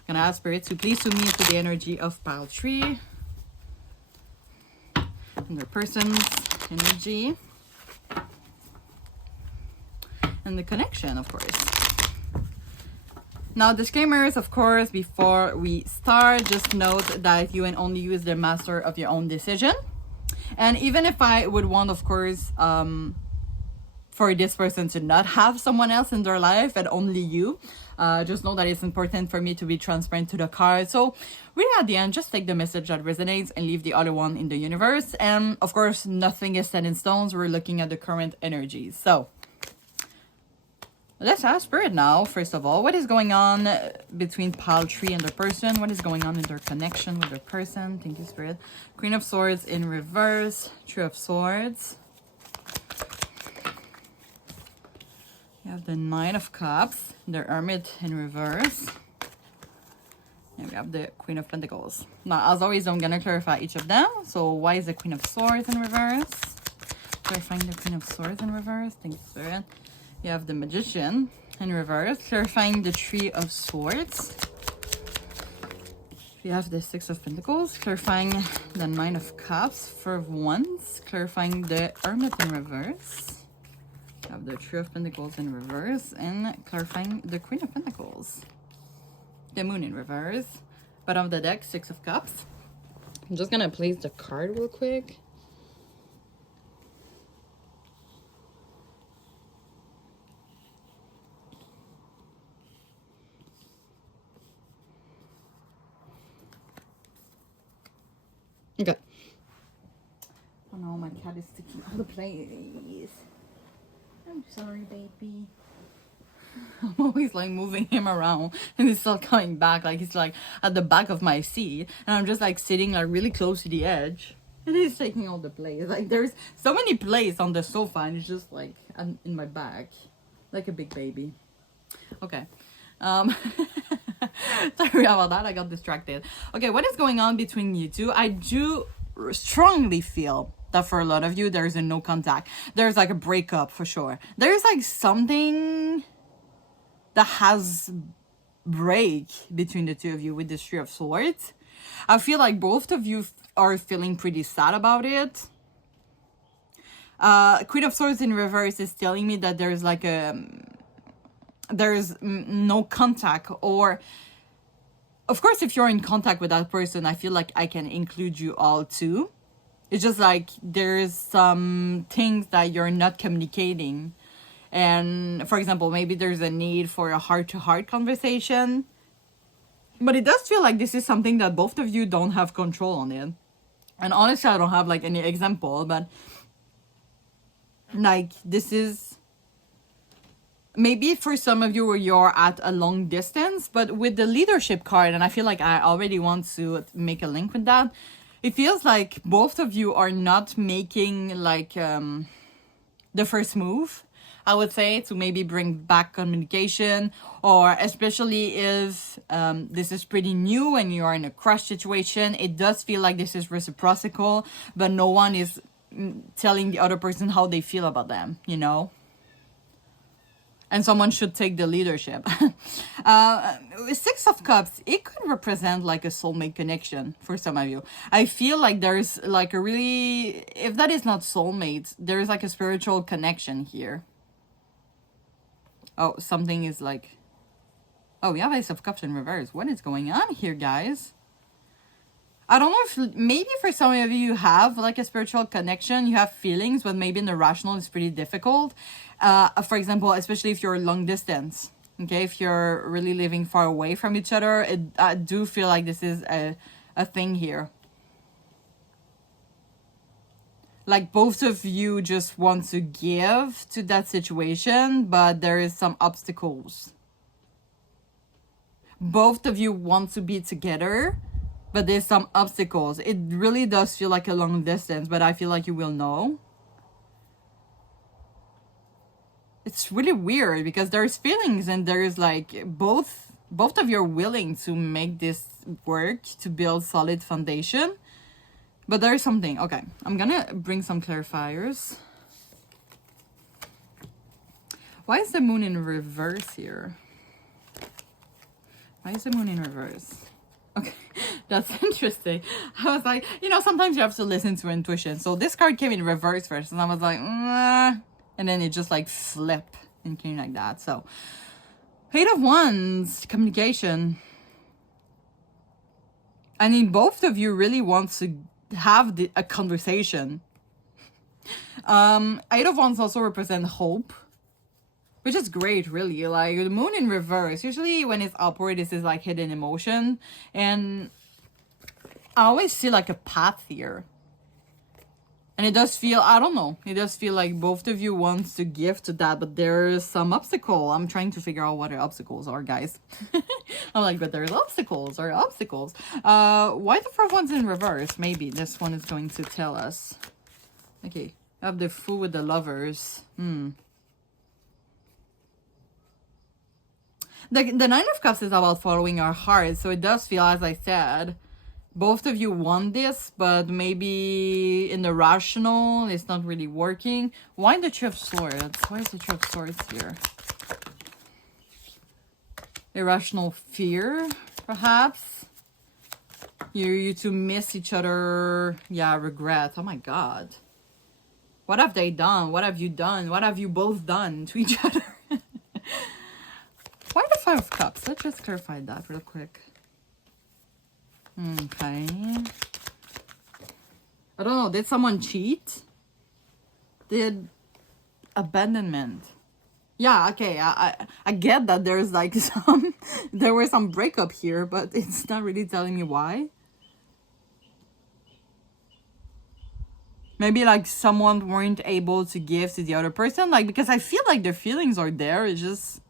going to ask Spirit to please tune me into the energy of Pile 3. And the person's energy. And the connection, of course. Now, disclaimers, of course, before we start, just note that you and only you is the master of your own decision. And even if I would want, of course, for this person to not have someone else in their life and only you, just know that it's important for me to be transparent to the card. So really at the end, just take the message that resonates and leave the other one in the universe. And of course, nothing is set in stones. We're looking at the current energies. So let's ask Spirit now, first of all, what is going on between Pile 3 and the person? What is going on in their connection with the person? Thank you, Spirit. Queen of Swords in reverse. Three of Swords. You have the Knight of Cups. The Hermit in reverse. And we have the Queen of Pentacles. Now, as always, I'm going to clarify each of them. So, why is the Queen of Swords in reverse? Clarifying the Queen of Swords in reverse. Thank you, Spirit. You have the Magician in reverse, clarifying the Three of Swords. You have the Six of Pentacles, clarifying the Nine of Cups. Four of Wands, clarifying the Hermit in reverse. You have the Three of Pentacles in reverse, and clarifying the Queen of Pentacles. The Moon in reverse. Bottom of the deck, Six of Cups. I'm just going to place the card real quick. God, it's sticking all the place. I'm sorry, baby. I'm always like moving him around and he's still coming back. Like he's like at the back of my seat and I'm just like sitting like really close to the edge. And he's taking all the place. Like there's so many places on the sofa and it's just like in my back. Like a big baby. Okay. Sorry about that. I got distracted. Okay, what is going on between you two? I do strongly feel that for a lot of you there's a no contact. There's like a breakup for sure. There's like something that has break between the two of you with this Three of Swords. I feel like both of you are feeling pretty sad about it. Queen of Swords in reverse is telling me that there's like there's no contact, or of course if you're in contact with that person I feel like I can include you all too. It's just like there's some things that you're not communicating, and for example maybe there's a need for a heart-to-heart conversation, but it does feel like this is something that both of you don't have control on it. And honestly I don't have like any example, but like this is maybe for some of you where you're at a long distance, but with the leadership card, and I feel like I already want to make a link with that, it feels like both of you are not making like the first move, I would say, to maybe bring back communication, or especially if this is pretty new and you are in a crush situation, it does feel like this is reciprocal, but no one is telling the other person how they feel about them, you know? And someone should take the leadership. Six of Cups, it could represent like a soulmate connection for some of you. I feel like there's like a really, if that is not soulmates, there is like a spiritual connection here. Oh, something is like, oh, we have Ace of Cups in reverse. What is going on here, guys? I don't know if maybe for some of you have like a spiritual connection, you have feelings, but maybe in the rational it's pretty difficult. For example, especially if you're long distance, okay, if you're really living far away from each other, I do feel like this is a thing here. Like both of you just want to give to that situation, but there is some obstacles. Both of you want to be together, but there's some obstacles. It really does feel like a long distance, but I feel like you will know. It's really weird because there's feelings and there's like both of you are willing to make this work to build solid foundation. But there is something. Okay, I'm gonna bring some clarifiers. Why is the moon in reverse here? Why is the moon in reverse? Okay, that's interesting. I was like, you know, sometimes you have to listen to intuition. So this card came in reverse first, and I was like, and then it just like flipped and came like that. So, Eight of Wands, communication. I mean, both of you really want to have a conversation. Eight of Wands also represent hope, which is great, really. Like the moon in reverse, usually when it's upward, this is like hidden emotion, and I always see like a path here. And it does feel, I don't know, it does feel like both of you wants to give to that, but there's some obstacle. I'm trying to figure out what the obstacles are, guys. I'm like, but there's obstacles. Why the first one's in reverse? Maybe this one is going to tell us. Okay, I have the Fool with the Lovers. The Nine of Cups is about following our heart, so it does feel, as I said, both of you want this, but maybe in the rational, it's not really working. Why the Three of Swords? Why is the Three of Swords here? Irrational fear, perhaps. You two miss each other. Yeah, regret. Oh my God. What have they done? What have you done? What have you both done to each other? Why the Five of Cups? Let's just clarify that real quick. Okay. I don't know. Did someone cheat? Did abandonment? Yeah, okay. I get that there's like there was some breakup here, but it's not really telling me why. Maybe like someone weren't able to give to the other person, like, because I feel like their feelings are there. It's just,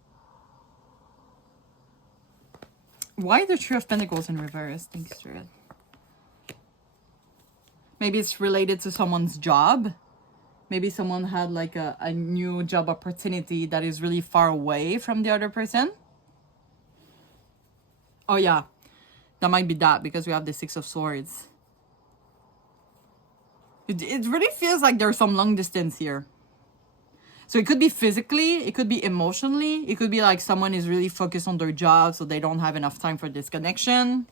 why the Three of Pentacles in reverse? Thanks, Spirit. Maybe it's related to someone's job. Maybe someone had like a new job opportunity that is really far away from the other person. Oh yeah, that might be that, because we have the Six of Swords. It really feels like there's some long distance here. So it could be physically, it could be emotionally, it could be like someone is really focused on their job, so they don't have enough time for this connection.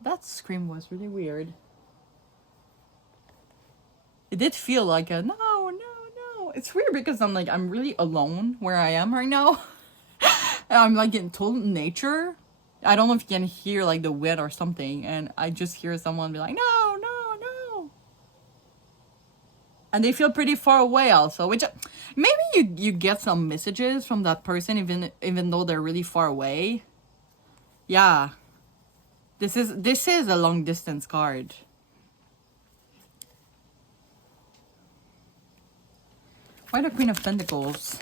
That scream was really weird. It did feel like a no. It's weird because I'm really alone where I am right now. And I'm like in total nature. I don't know if you can hear like the wind or something, and I just hear someone be like, no. And they feel pretty far away also, which maybe you get some messages from that person even though they're really far away. Yeah. This is a long distance card. Why the Queen of Pentacles?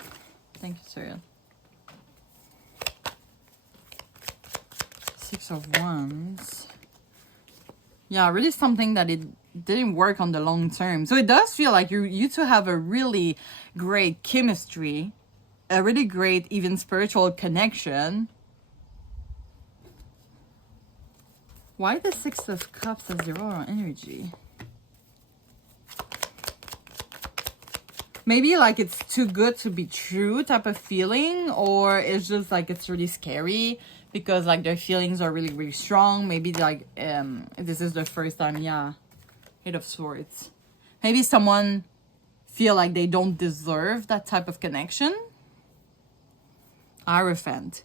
Thank you, Cyril. Six of Wands. Yeah, really something that it didn't work on the long term. So it does feel like you two have a really great chemistry, a really great even spiritual connection. Why the Six of Cups as zero energy? Maybe like it's too good to be true type of feeling, or it's just like it's really scary because like their feelings are really, really strong. Maybe like this is the first time, yeah. Eight of Swords. Maybe someone feel like they don't deserve that type of connection. Hierophant.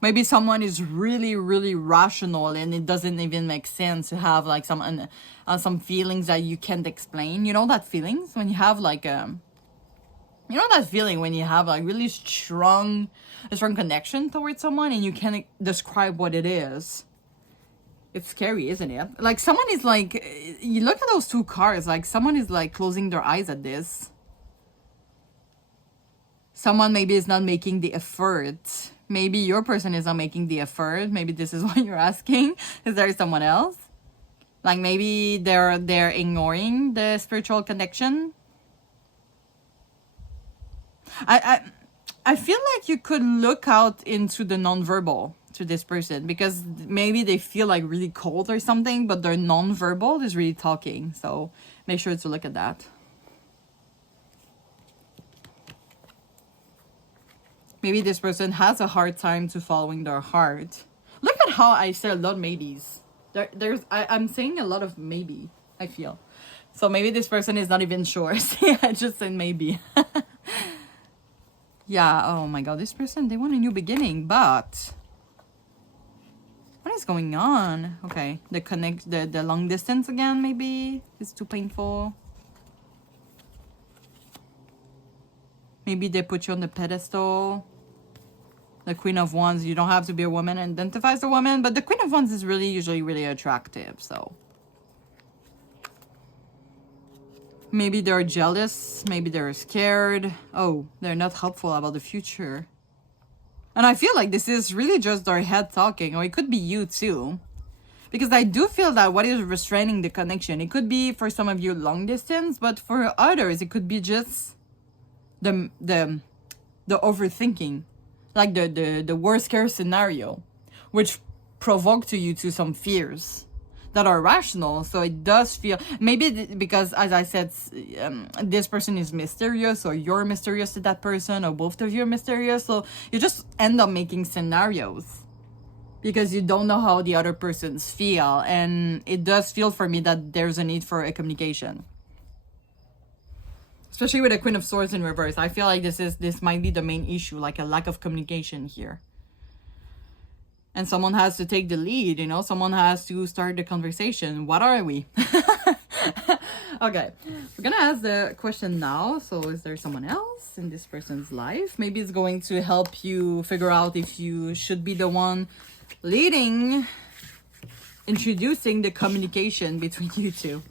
Maybe someone is really, really rational and it doesn't even make sense to have like some feelings that you can't explain. You know that feelings when you have like you know that feeling when you have like really a strong connection towards someone and you can't describe what it is. It's scary, isn't it? Like someone is like, you look at those two cards, like someone is like closing their eyes at this. Someone maybe is not making the effort. Maybe your person is not making the effort. Maybe this is what you're asking. Is there someone else? Like maybe they're ignoring the spiritual connection. I feel like you could look out into the nonverbal to this person, because maybe they feel like really cold or something, but their nonverbal is really talking. So make sure to look at that. Maybe this person has a hard time to following their heart. Look at how I said a lot of maybes. I'm saying a lot of maybe, I feel. So maybe this person is not even sure. See, I just said maybe. Yeah, oh my god, this person, they want a new beginning, but what is going on? Okay, the long distance again, maybe it's too painful. Maybe they put you on the pedestal. The Queen of Wands, you don't have to be a woman and identify as a woman, but the Queen of Wands is usually really attractive, so. Maybe they're jealous, maybe they're scared. Oh, they're not hopeful about the future. And I feel like this is really just their head talking, or it could be you too. Because I do feel that what is restraining the connection, it could be for some of you long distance, but for others, it could be just the overthinking. Like the worst case scenario, which provoke to you to some fears that are rational. So it does feel, maybe because as I said, this person is mysterious, or you're mysterious to that person, or both of you are mysterious. So you just end up making scenarios because you don't know how the other persons feel. And it does feel for me that there's a need for a communication. Especially with the Queen of Swords in reverse. I feel like this might be the main issue, like a lack of communication here. And someone has to take the lead, you know? Someone has to start the conversation. What are we? Okay. We're gonna ask the question now. So is there someone else in this person's life? Maybe it's going to help you figure out if you should be the one introducing the communication between you two.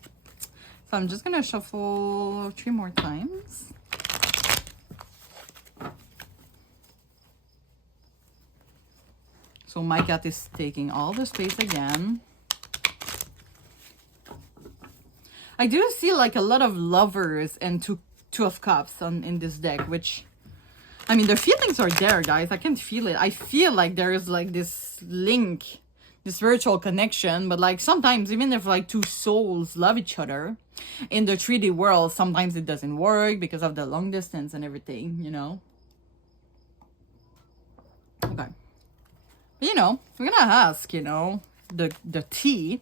So I'm just gonna shuffle 3 more times. So my cat is taking all the space again. I do see like a lot of lovers and two of cups in this deck, which, I mean, the feelings are there, guys. I can feel it. I feel like there is like this link, this virtual connection, but like sometimes even if like two souls love each other in the 3D world, sometimes it doesn't work because of the long distance and everything, you know. Okay. You know, we're gonna ask, you know, the tea,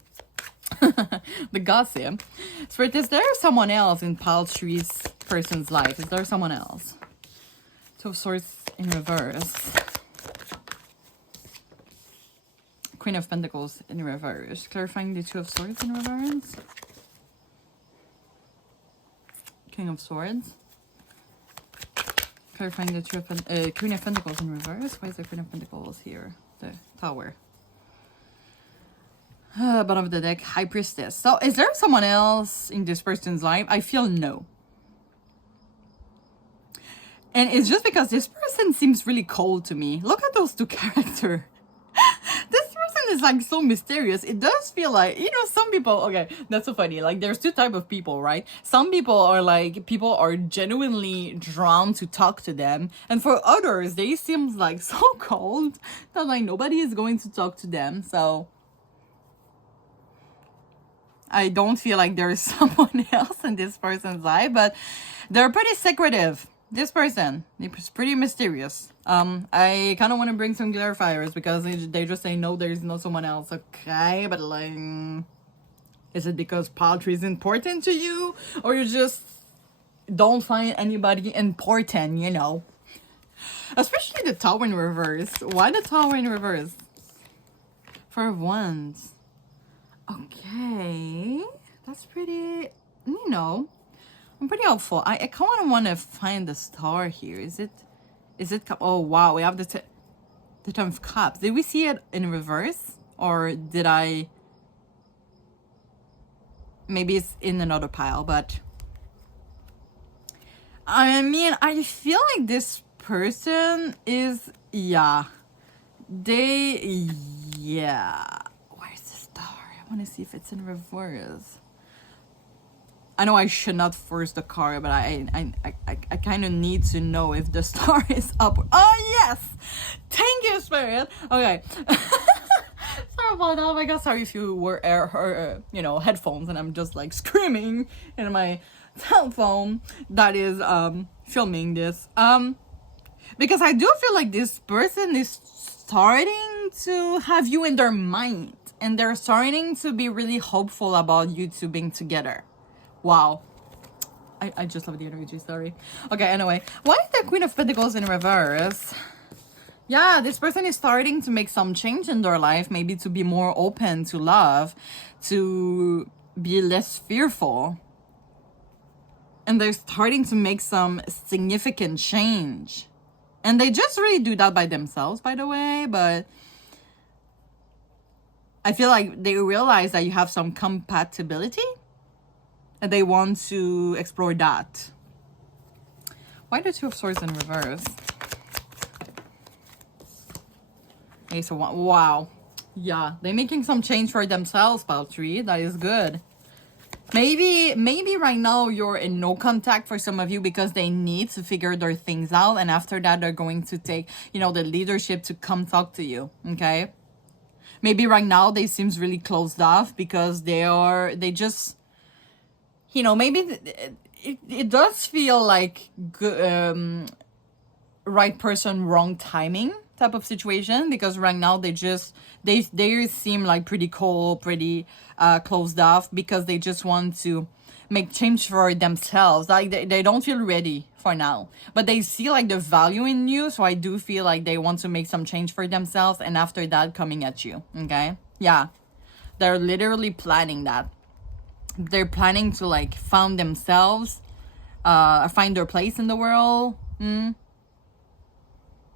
the gossip. Spirit, is there someone else in Paltry's person's life? Is there someone else? 2 of Swords in reverse. Queen of Pentacles in reverse. Clarifying the 2 of Swords in reverse. King of Swords. Clarifying the 2 of Queen of Pentacles in reverse. Why is the Queen of Pentacles here? The Tower. Bottom of the deck, High Priestess. So is there someone else in this person's life? I feel no. And it's just because this person seems really cold to me. Look at those 2 characters. This person is like so mysterious. It does feel like, you know, some people, okay, that's so funny. Like there's 2 types of people, right? Some people are like, people are genuinely drawn to talk to them. And for others, they seem like so cold that like nobody is going to talk to them. So I don't feel like there is someone else in this person's life, but they're pretty secretive. This person is pretty mysterious. I kind of want to bring some clarifiers because they just say no, there is no someone else. Okay, but like, is it because Paltry is important to you, or you just don't find anybody important? You know, especially the Tower in reverse. Why the Tower in reverse? 4 of Wands. Okay, that's pretty. You know. I'm pretty hopeful. I kind of want to find the star here. Is it? Oh wow, we have the 10 of Cups. Did we see it in reverse, or did I? Maybe it's in another pile, but I mean, I feel like this person is, yeah. Where's the star? I want to see if it's in reverse. I know I should not force the card, but I kind of need to know if the star is up. Oh, yes! Thank you, Spirit! Okay. Sorry about that. Oh my god, sorry if you were, you know, headphones and I'm just like screaming in my cell phone that is filming this. Because I do feel like this person is starting to have you in their mind. And they're starting to be really hopeful about you two being together. Wow. I just love the energy, sorry. Okay, anyway. Why is the Queen of Pentacles in reverse? Yeah, this person is starting to make some change in their life. Maybe to be more open to love. To be less fearful. And they're starting to make some significant change. And they just really do that by themselves, by the way. But I feel like they realize that you have some compatibility. And they want to explore that. Why the 2 of Swords in reverse? Okay, so wow. Yeah, they're making some change for themselves, Paltry. That is good. Maybe right now you're in no contact for some of you because they need to figure their things out. And after that, they're going to take, you know, the leadership to come talk to you. Okay? Maybe right now they seems really closed off because they just... You know, maybe it does feel like right person, wrong timing type of situation. Because right now they seem like pretty cold, pretty closed off. Because they just want to make change for themselves. Like they don't feel ready for now. But they see like the value in you. So I do feel like they want to make some change for themselves. And after that, coming at you. Okay? Yeah. They're literally planning that. They're planning to like find themselves, find their place in the world.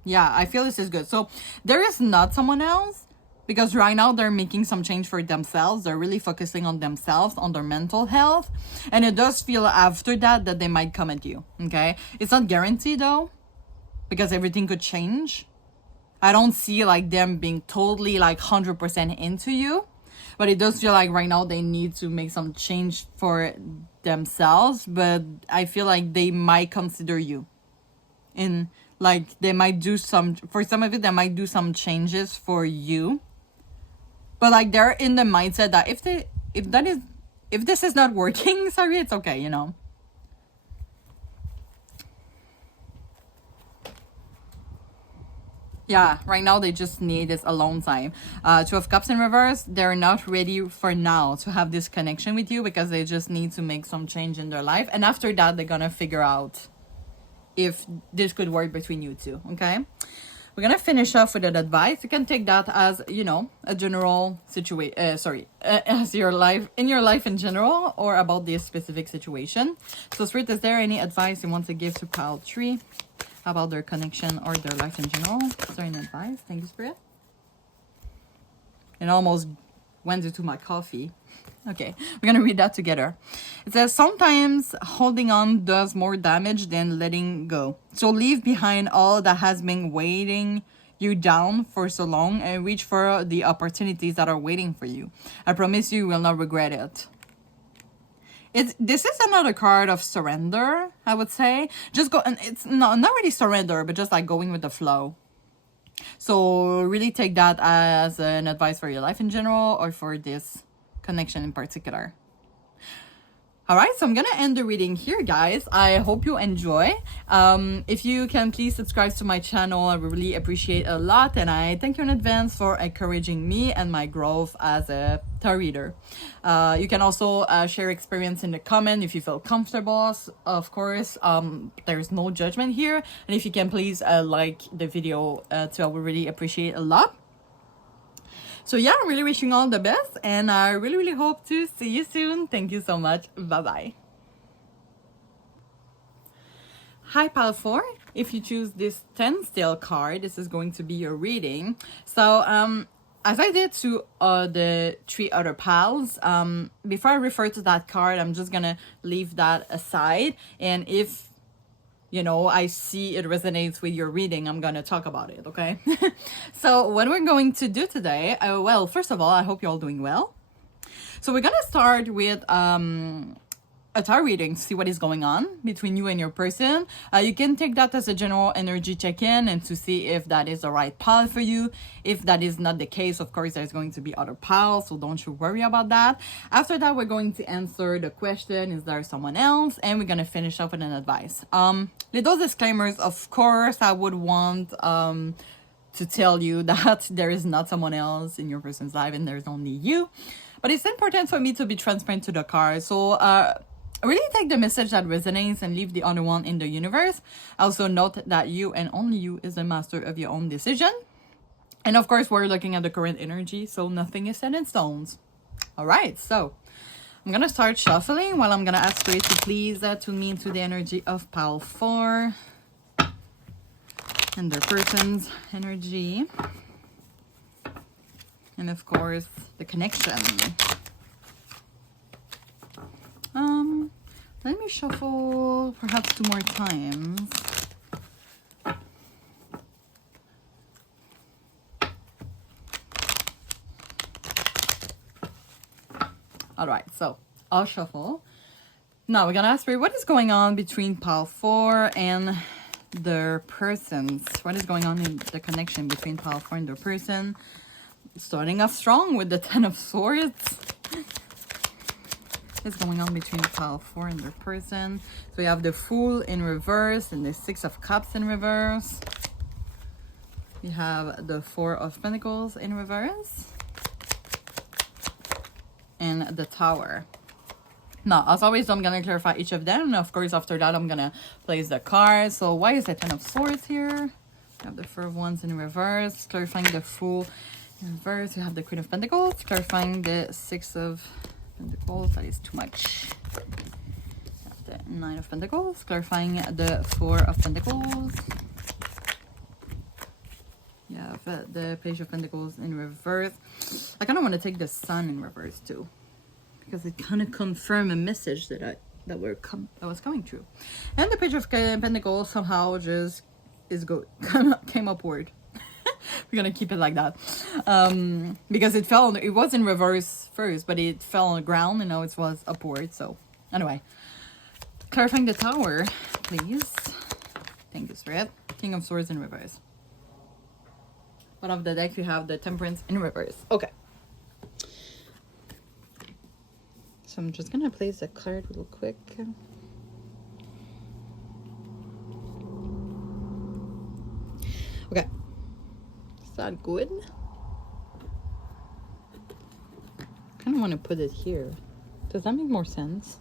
Yeah, I feel this is good. So there is not someone else, Because right now they're making some change for themselves. They're really focusing on themselves, on their mental health. And it does feel after that they might come at you, okay? It's not guaranteed though, because everything could change. I don't see like them being totally like 100% into you. But it does feel like right now they need to make some change for themselves. But I feel like they might consider you. In like they might do some, for some of it, they might do some changes for you. But like they're in the mindset that if this is not working, sorry, it's okay, you know. Yeah, right now they just need this alone time. Two of Cups in reverse, they're not ready for now to have this connection with you because they just need to make some change in their life. And after that, they're gonna figure out if this could work between you two, okay? We're gonna finish off with an advice. You can take that as, you know, a general situation, as your life, in general, or about this specific situation. So Spirit, is there any advice you want to give to pile 3 about their connection or their life in general? Is there any advice? Thank you, Spirit. It almost went into my coffee. Okay, we're gonna read that together. It says, sometimes holding on does more damage than letting go. So leave behind all that has been weighing you down for so long and reach for the opportunities that are waiting for you. I promise you will not regret it. This is another card of surrender, I would say. Just go, and it's not really surrender, but just like going with the flow. So really take that as an advice for your life in general or for this connection in particular. All right, so I'm gonna end the reading here, guys. I hope you enjoy. If you can please subscribe to my channel, I would really appreciate a lot, and I thank you in advance for encouraging me and my growth as a tarot reader. You can also share experience in the comment if you feel comfortable. Of course, there's no judgment here, and if you can please like the video too, I would really appreciate a lot. So yeah, I'm really wishing you all the best, and I really hope to see you soon. Thank you so much. Bye-bye. Hi, Pile 4. If you choose this 10 still card, this is going to be your reading. So, as I did to the 3 other piles, before I refer to that card, I'm just gonna leave that aside. And if you know, I see it resonates with your reading, I'm gonna talk about it, okay? So what we're going to do today, well, first of all, I hope you're all doing well. So we're gonna start with a tarot reading to see what is going on between you and your person. You can take that as a general energy check-in and to see if that is the right pile for you. If that is not the case, of course, there's going to be other piles, so don't you worry about that. After that, we're going to answer the question, is there someone else? And we're gonna finish up with an advice. Little disclaimers, of course, I would want to tell you that there is not someone else in your person's life and there's only you. But it's important for me to be transparent to the card. So really take the message that resonates and leave the other one in the universe. Also note that you and only you is the master of your own decision. And of course, we're looking at the current energy, so nothing is set in stones. All right, so I'm gonna start shuffling while I'm gonna ask Spirit to please tune me into the energy of pile 4 and their person's energy. And of course, the connection. Let me shuffle perhaps 2 more times. All right, so I'll shuffle. Now we're gonna ask Spirit, what is going on between pile 4 and their persons? What is going on in the connection between pile 4 and their person? Starting off strong with the 10 of Swords. What's going on between pile 4 and their person? So we have the Fool in reverse and the 6 of Cups in reverse. We have the 4 of Pentacles in reverse. And the Tower. Now, as always, I'm going to clarify each of them. And of course, after that, I'm going to place the cards. So why is the 10 of Swords here? We have the 4 of Wands in reverse. Clarifying the Fool in reverse. We have the Queen of Pentacles. Clarifying the 6 of Pentacles. That is too much. We have the 9 of Pentacles. Clarifying the 4 of Pentacles. We have the Page of Pentacles in reverse. I kind of want to take the Sun in reverse too, because it kind of confirmed a message that was coming true. And the Page of Pentacles somehow just came upward. We're gonna keep it like that, because it was in reverse first, but it fell on the ground and now it was upward. So anyway, clarifying the Tower, please. Thank you, Spirit. King of Swords in reverse. Bottom of the deck, we have the Temperance in reverse. Okay. So I'm just gonna place a card real quick. Okay. Is that good? I kind of want to put it here. Does that make more sense?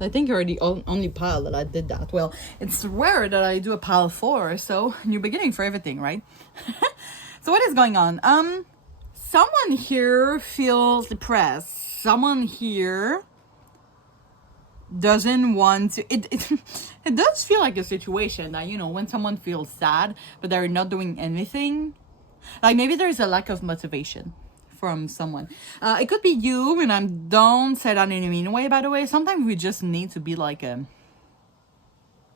I think you're the only pile that I did that. Well, it's rare that I do a pile 4, so new beginning for everything, right? So what is going on? Someone here feels depressed. Someone here doesn't want to. It does feel like a situation that, you know, when someone feels sad, but they're not doing anything. Like maybe there's a lack of motivation from someone. It could be you, and I don't say that in a mean way, by the way. Sometimes we just need to be like a,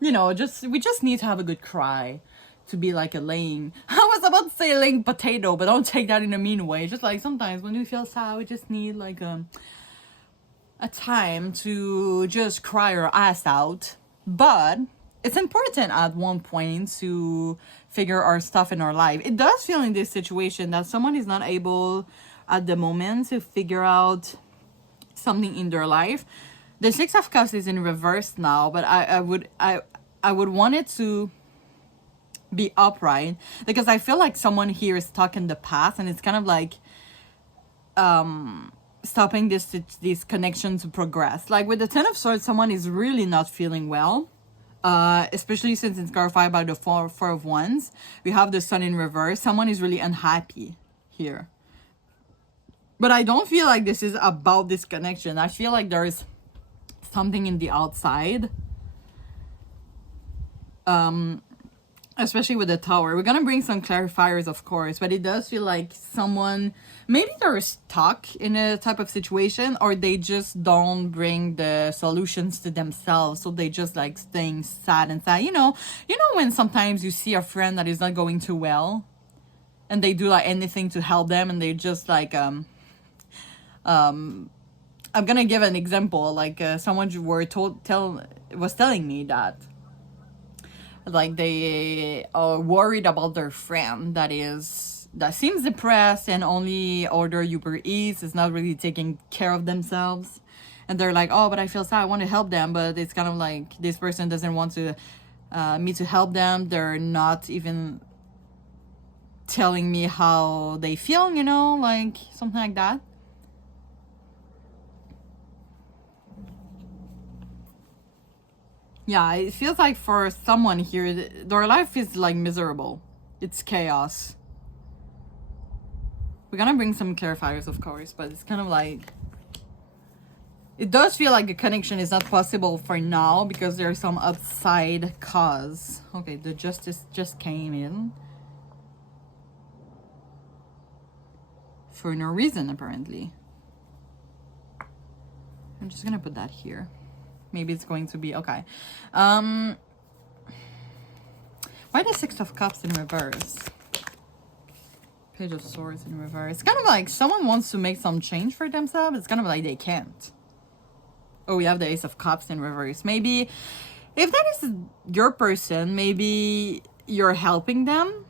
you know, we just need to have a good cry to be like a laying. I was about to say laying potato, but don't take that in a mean way. Just like sometimes when we feel sad, we just need like a time to just cry our ass out. But it's important at one point to figure our stuff in our life. It does feel in this situation that someone is not able at the moment to figure out something in their life. The Six of Cups is in reverse now, but I would want it to be upright, because I feel like someone here is stuck in the past, and it's kind of like stopping this connection to progress. Like with the Ten of Swords, someone is really not feeling well. Especially since it's clarified by the four of Wands. We have the Sun in reverse. Someone is really unhappy here. But I don't feel like this is about this connection. I feel like there is something in the outside. Especially with the Tower. We're gonna bring some clarifiers, of course, but it does feel like someone, maybe they're stuck in a type of situation, or they just don't bring the solutions to themselves, so they just like staying sad and sad. You know when sometimes you see a friend that is not going too well, and they do like anything to help them, and they just like I'm gonna give an example. Like someone was telling me that, like, they are worried about their friend that seems depressed and only order Uber Eats, is not really taking care of themselves, and they're like, oh, but I feel sad, I want to help them, but it's kind of like this person doesn't want to me to help them. They're not even telling me how they feel, you know, like something like that. Yeah, it feels like for someone here, their life is like miserable. It's chaos. We're gonna bring some clarifiers, of course, but it's kind of like, it does feel like the connection is not possible for now because there's some outside cause. Okay, the Justice just came in. For no reason, apparently. I'm just gonna put that here. Maybe it's going to be okay. Why the Six of Cups in reverse? Page of Swords in reverse. It's kind of like someone wants to make some change for themselves. It's kind of like they can't. Oh, we have the Ace of Cups in reverse. Maybe if that is your person, maybe you're helping them.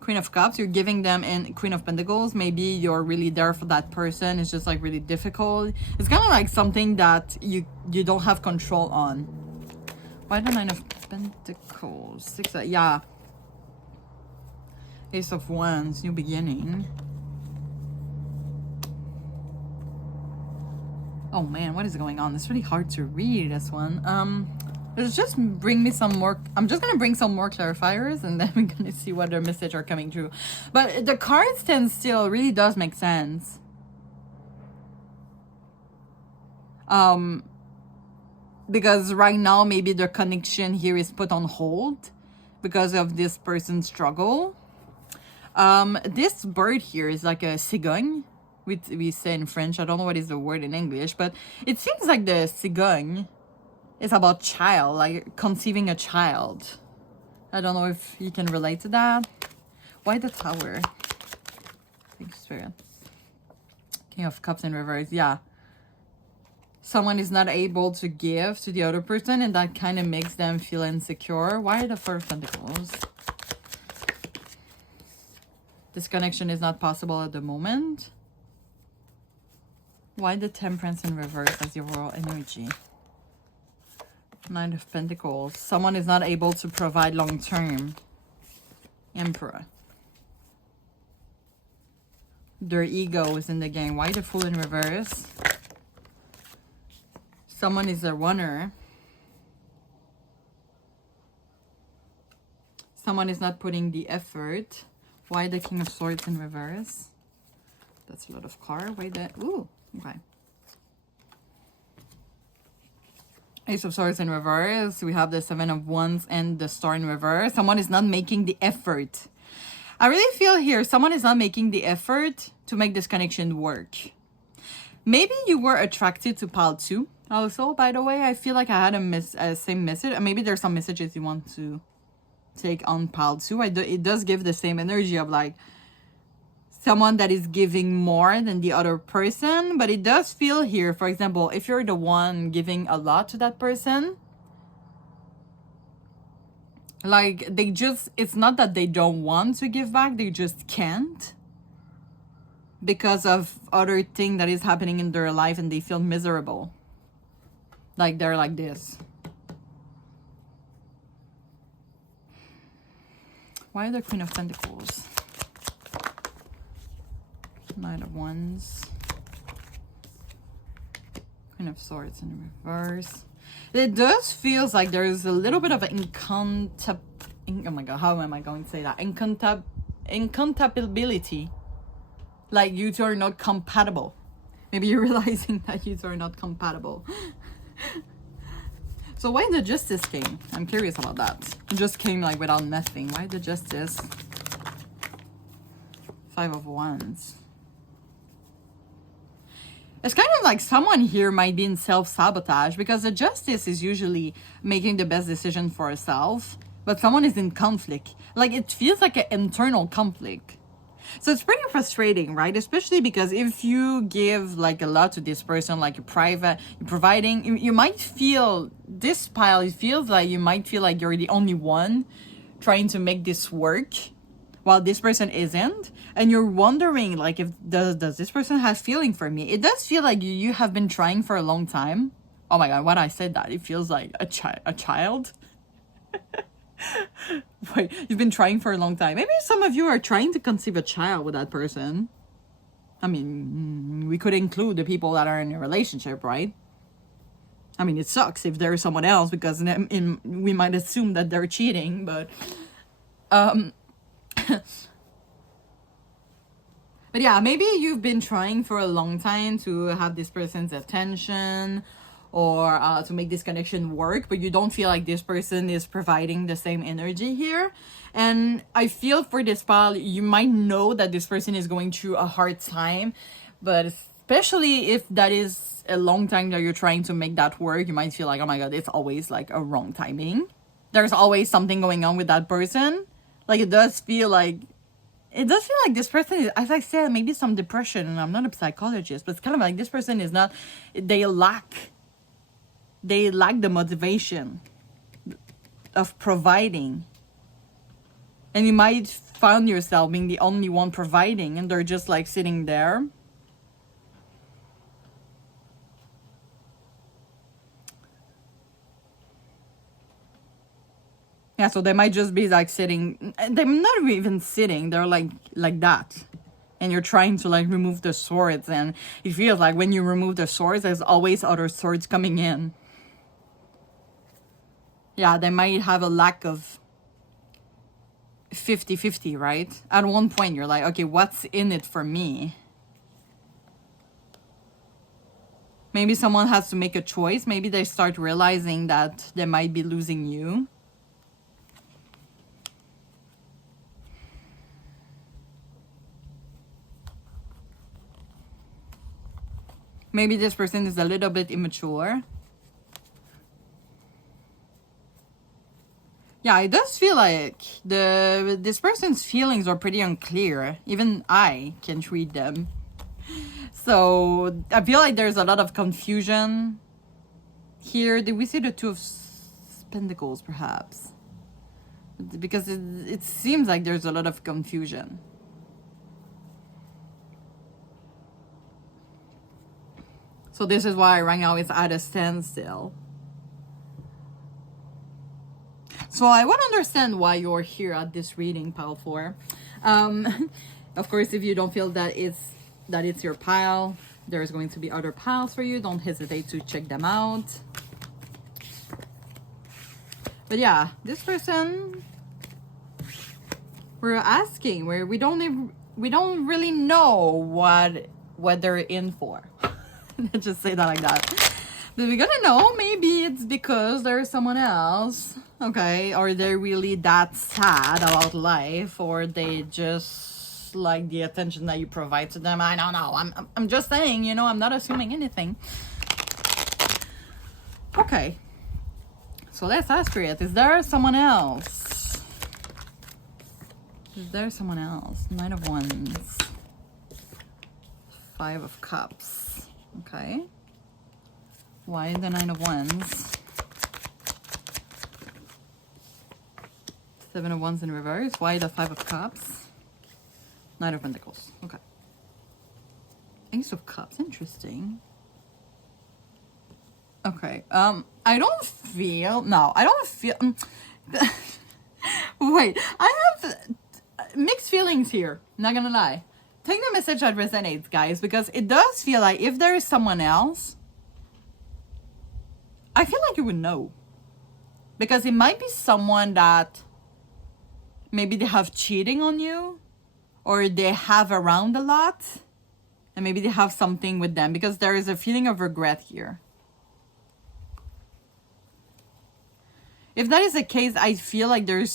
Queen of Cups, you're giving them, and Queen of Pentacles, maybe you're really there for that person. It's just like really difficult. It's kind of like something that you don't have control on. Why the Nine of Pentacles? Yeah. Ace of Wands, new beginning. Oh man, what is going on? It's really hard to read, this one. Let's just bring me some more. I'm just gonna bring some more clarifiers, and then we're gonna see what their message are coming through. But the card stand still really does make sense. Because right now maybe their connection here is put on hold because of this person's struggle. This bird here is like a cigogne. We say in French. I don't know what is the word in English, but it seems like the cigogne is about child, like conceiving a child. I don't know if you can relate to that. Why the Tower? Thank you, Spirit. King of Cups in reverse. Yeah. Someone is not able to give to the other person, and that kind of makes them feel insecure. Why the Four of Pentacles? This connection is not possible at the moment. Why the Temperance in reverse as the royal energy? Nine of Pentacles. Someone is not able to provide long term. Emperor. Their ego is in the game. Why the Fool in reverse? Someone is a runner. Someone is not putting the effort. Why the King of Swords in reverse? That's a lot of car. Why the... Ooh, okay. Ace of Swords in reverse. We have the Seven of Wands and the Star in reverse. Someone is not making the effort. I really feel here someone is not making the effort to make this connection work. Maybe you were attracted to pile 2 also, by the way. I feel like I had a same message. Maybe there's some messages you want to take on pile 2. It does give the same energy of like someone that is giving more than the other person, but it does feel here, for example, if you're the one giving a lot to that person, like they just, it's not that they don't want to give back, they just can't because of other thing that is happening in their life, and they feel miserable, like they're like this. Why the Queen of Pentacles? Knight of Wands. Queen of Swords in reverse. It does feels like there's a little bit of an oh my god, how am I going to say that? Incompatibility. Like you two are not compatible. Maybe you're realizing that you two are not compatible. So why the Justice came? I'm curious about that. It just came like without nothing. Why the Justice? Five of Wands. It's kind of like someone here might be in self-sabotage, because the Justice is usually making the best decision for herself, but someone is in conflict. Like it feels like an internal conflict. So it's pretty frustrating, right? Especially because if you give like a lot to this person, like you're providing, you might feel, this pile, it feels like you might feel like you're the only one trying to make this work while this person isn't. And you're wondering like, if does this person have feeling for me? It does feel like you have been trying for a long time. Oh my god, when I said that, it feels like a child. Wait, you've been trying for a long time. Maybe some of you are trying to conceive a child with that person. I mean, we could include the people that are in a relationship, right? I mean, it sucks if there is someone else, because we might assume that they're cheating, but but yeah, maybe you've been trying for a long time to have this person's attention, or to make this connection work, but you don't feel like this person is providing the same energy here. And I feel for this pile, you might know that this person is going through a hard time, but especially if that is a long time that you're trying to make that work, you might feel like, oh my god, it's always like a wrong timing. There's always something going on with that person. Like it does feel like this person is, as I said, maybe some depression, and I'm not a psychologist, but it's kind of like this person is not, they lack the motivation of providing, and you might find yourself being the only one providing, and they're just like sitting there. Yeah, so they might just be like sitting, they're not even sitting, they're like that, and you're trying to like remove the swords, and it feels like when you remove the swords, there's always other swords coming in. Yeah, they might have a lack of 50-50, right? At one point, you're like, okay, what's in it for me? Maybe someone has to make a choice. Maybe they start realizing that they might be losing you. Maybe this person is a little bit immature. Yeah, it does feel like this person's feelings are pretty unclear. Even I can't read them. So I feel like there's a lot of confusion here. Did we see the Two of Pentacles, perhaps? Because it seems like there's a lot of confusion. So this is why right now it's at a standstill. So I want to understand why you're here at this reading, pile 4. Of course, if you don't feel that it's your pile, there's going to be other piles for you. Don't hesitate to check them out. But yeah, this person, we're asking, we don't really know what they're in for. Let's just say that like that. But we're gonna know, maybe it's because there's someone else, okay, or they're really that sad about life, or they just like the attention that you provide to them. I don't know. I'm just saying, you know, I'm not assuming anything. Okay. So let's ask for it. Is there someone else? Is there someone else? Knight of Wands. 5 of Cups. Okay. Why the 9 of Wands? 7 of Wands in reverse. Why the 5 of Cups? Knight of Pentacles. Okay. Ace of Cups. Interesting. Okay. I don't feel... No, I don't feel... Wait. I have mixed feelings here. Not gonna lie. Take the message that resonates, guys, because it does feel like if there is someone else, I feel like you would know. Because it might be someone that maybe they have cheating on you, or they have around a lot, and maybe they have something with them, because there is a feeling of regret here. If that is the case, I feel like they're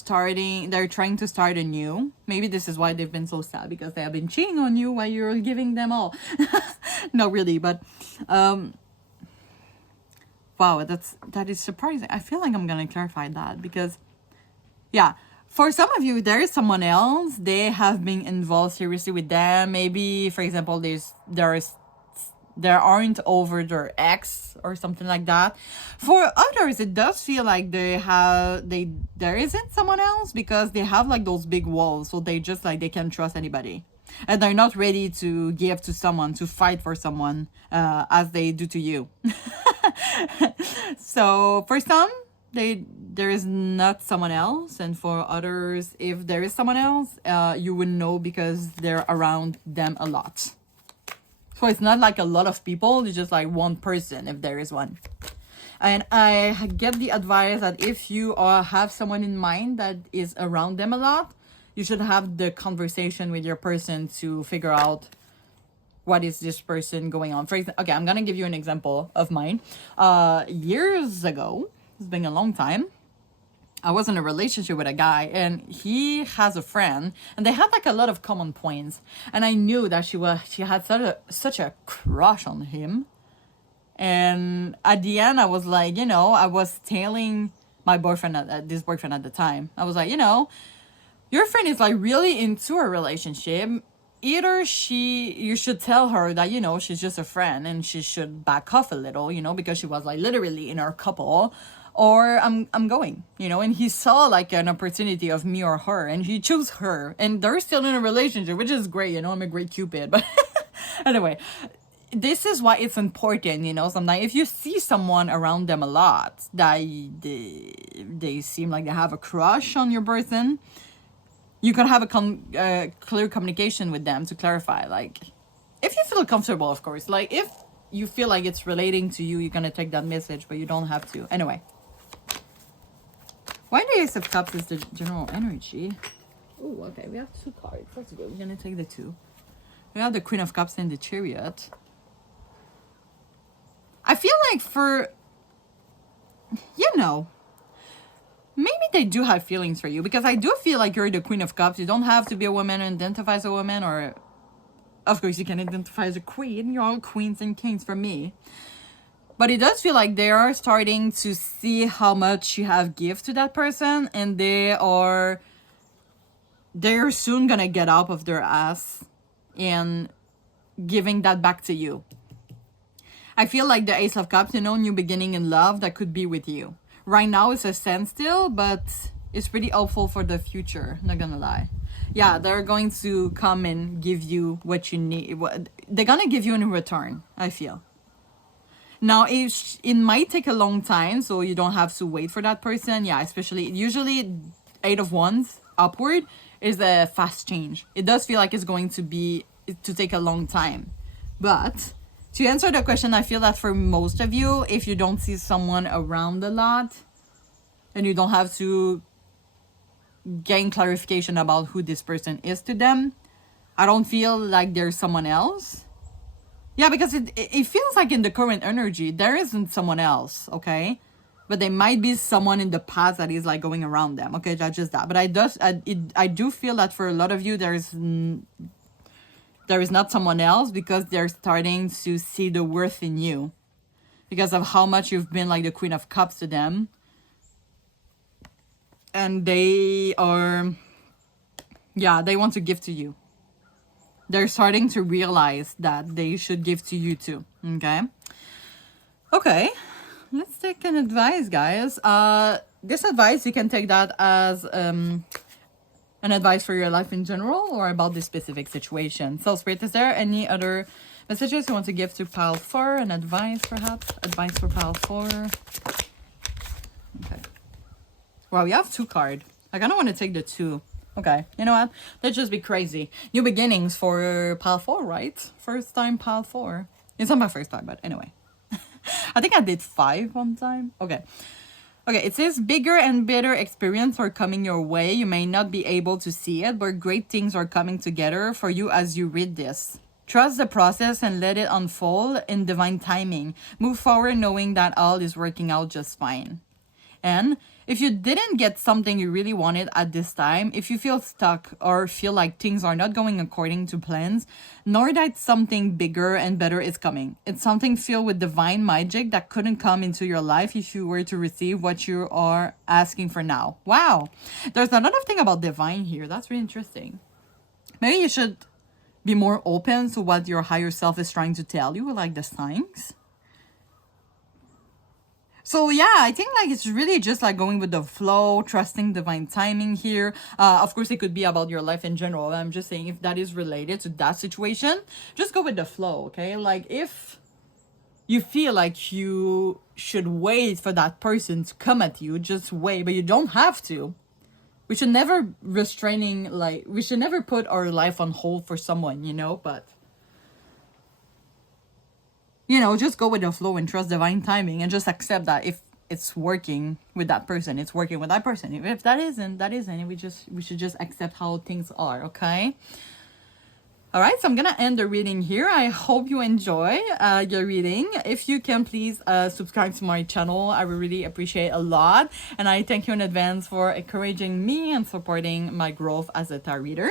trying to start anew. Maybe this is why they've been so sad, because they have been cheating on you while you're giving them all. No, really, but wow, that is surprising. I feel like I'm gonna clarify that, because yeah, for some of you, there is someone else. They have been involved seriously with them. Maybe, for example, they aren't over their ex or something like that. For others, it does feel like there isn't someone else, because they have like those big walls, so they just like they can't trust anybody, and they're not ready to give to someone, to fight for someone as they do to you. So for some, there is not someone else, and for others, if there is someone else, you would know because they're around them a lot. So it's not like a lot of people, it's just like one person, if there is one. And I get the advice that if you have someone in mind that is around them a lot, you should have the conversation with your person to figure out what is this person going on. For example, okay, I'm gonna give you an example of mine. Years ago, it's been a long time, I was in a relationship with a guy, and he has a friend, and they had like a lot of common points. And I knew that she had such a crush on him. And at the end, I was like, you know, I was telling my boyfriend, this boyfriend at the time, I was like, you know, your friend is like really into a relationship. Either you should tell her that, you know, she's just a friend and she should back off a little, you know, because she was like literally in our couple. Or I'm going, you know. And he saw like an opportunity of me or her, and he chose her, and they're still in a relationship, which is great, you know. I'm a great Cupid. But anyway, this is why it's important, you know. Sometimes if you see someone around them a lot, that they seem like they have a crush on your person, you can have a clear communication with them to clarify, like, if you feel comfortable, of course. Like, if you feel like it's relating to you, you're gonna take that message, but you don't have to. Anyway. Why the Ace of Cups is the general energy? Oh, okay, we have 2 cards. That's good. We're gonna take the 2. We have the Queen of Cups and the Chariot. I feel like you know, maybe they do have feelings for you, because I do feel like you're the Queen of Cups. You don't have to be a woman and identify as a woman, or Of course, you can identify as a queen. You're all queens and kings for me. But it does feel like they are starting to see how much you have give to that person, and they're soon gonna get up of their ass and giving that back to you. I feel like the Ace of Cups, new beginning in love that could be with you. Right now it's a standstill, but it's pretty hopeful for the future, not gonna lie. Yeah, they're going to come and give you what you need. They're gonna give you in return, I feel. Now, it might take a long time, so you don't have to wait for that person. Yeah, usually 8 of Wands upward is a fast change. It does feel like it's going to take a long time. But to answer the question, I feel that for most of you, if you don't see someone around a lot, and you don't have to gain clarification about who this person is to them, I don't feel like there's someone else. Yeah, because it feels like in the current energy, there isn't someone else, okay? But there might be someone in the past that is like going around them, okay? That's just that. But I do feel that for a lot of you, there is not someone else, because they're starting to see the worth in you because of how much you've been like the Queen of Cups to them. And they want to give to you. They're starting to realize that they should give to you too. Okay, let's take an advice, guys. This advice, you can take that as an advice for your life in general, or about this specific situation. So Spirit, is there any other messages you want to give to pile 4? An advice, perhaps? Advice for pile 4. Okay. Wow, we have 2 cards. I kind of want to take the 2. Okay, you know what? Let's just be crazy. New beginnings for pile 4, right? First time pile 4. It's not my first time, but anyway. I think I did 5 one time. Okay, it says bigger and better experience are coming your way. You may not be able to see it, but great things are coming together for you as you read this. Trust the process and let it unfold in divine timing. Move forward knowing that all is working out just fine. And if you didn't get something you really wanted at this time, if you feel stuck or feel like things are not going according to plans, know that something bigger and better is coming. It's something filled with divine magic that couldn't come into your life if you were to receive what you are asking for now. Wow. There's another thing about divine here. That's really interesting. Maybe you should be more open to what your higher self is trying to tell you, like the signs. So yeah, I think like it's really just like going with the flow, trusting divine timing here. Of course, it could be about your life in general. I'm just saying if that is related to that situation, just go with the flow, okay? Like if you feel like you should wait for that person to come at you, just wait, but you don't have to. We should never we should never put our life on hold for someone, but just go with the flow and trust divine timing, and just accept that if it's working with that person, it's working with that person. If that isn't, that isn't. We should just accept how things are, okay? All right, so I'm gonna end the reading here. I hope you enjoy your reading. If you can, please subscribe to my channel. I would really appreciate a lot. And I thank you in advance for encouraging me and supporting my growth as a tarot reader.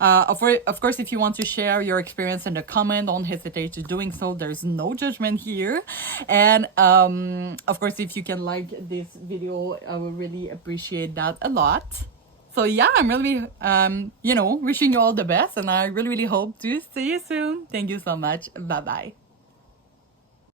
Of course, if you want to share your experience in the comment, don't hesitate to doing so. There's no judgment here. And of course, if you can like this video, I would really appreciate that a lot. So yeah, I'm really, wishing you all the best, and I really, really hope to see you soon. Thank you so much. Bye-bye.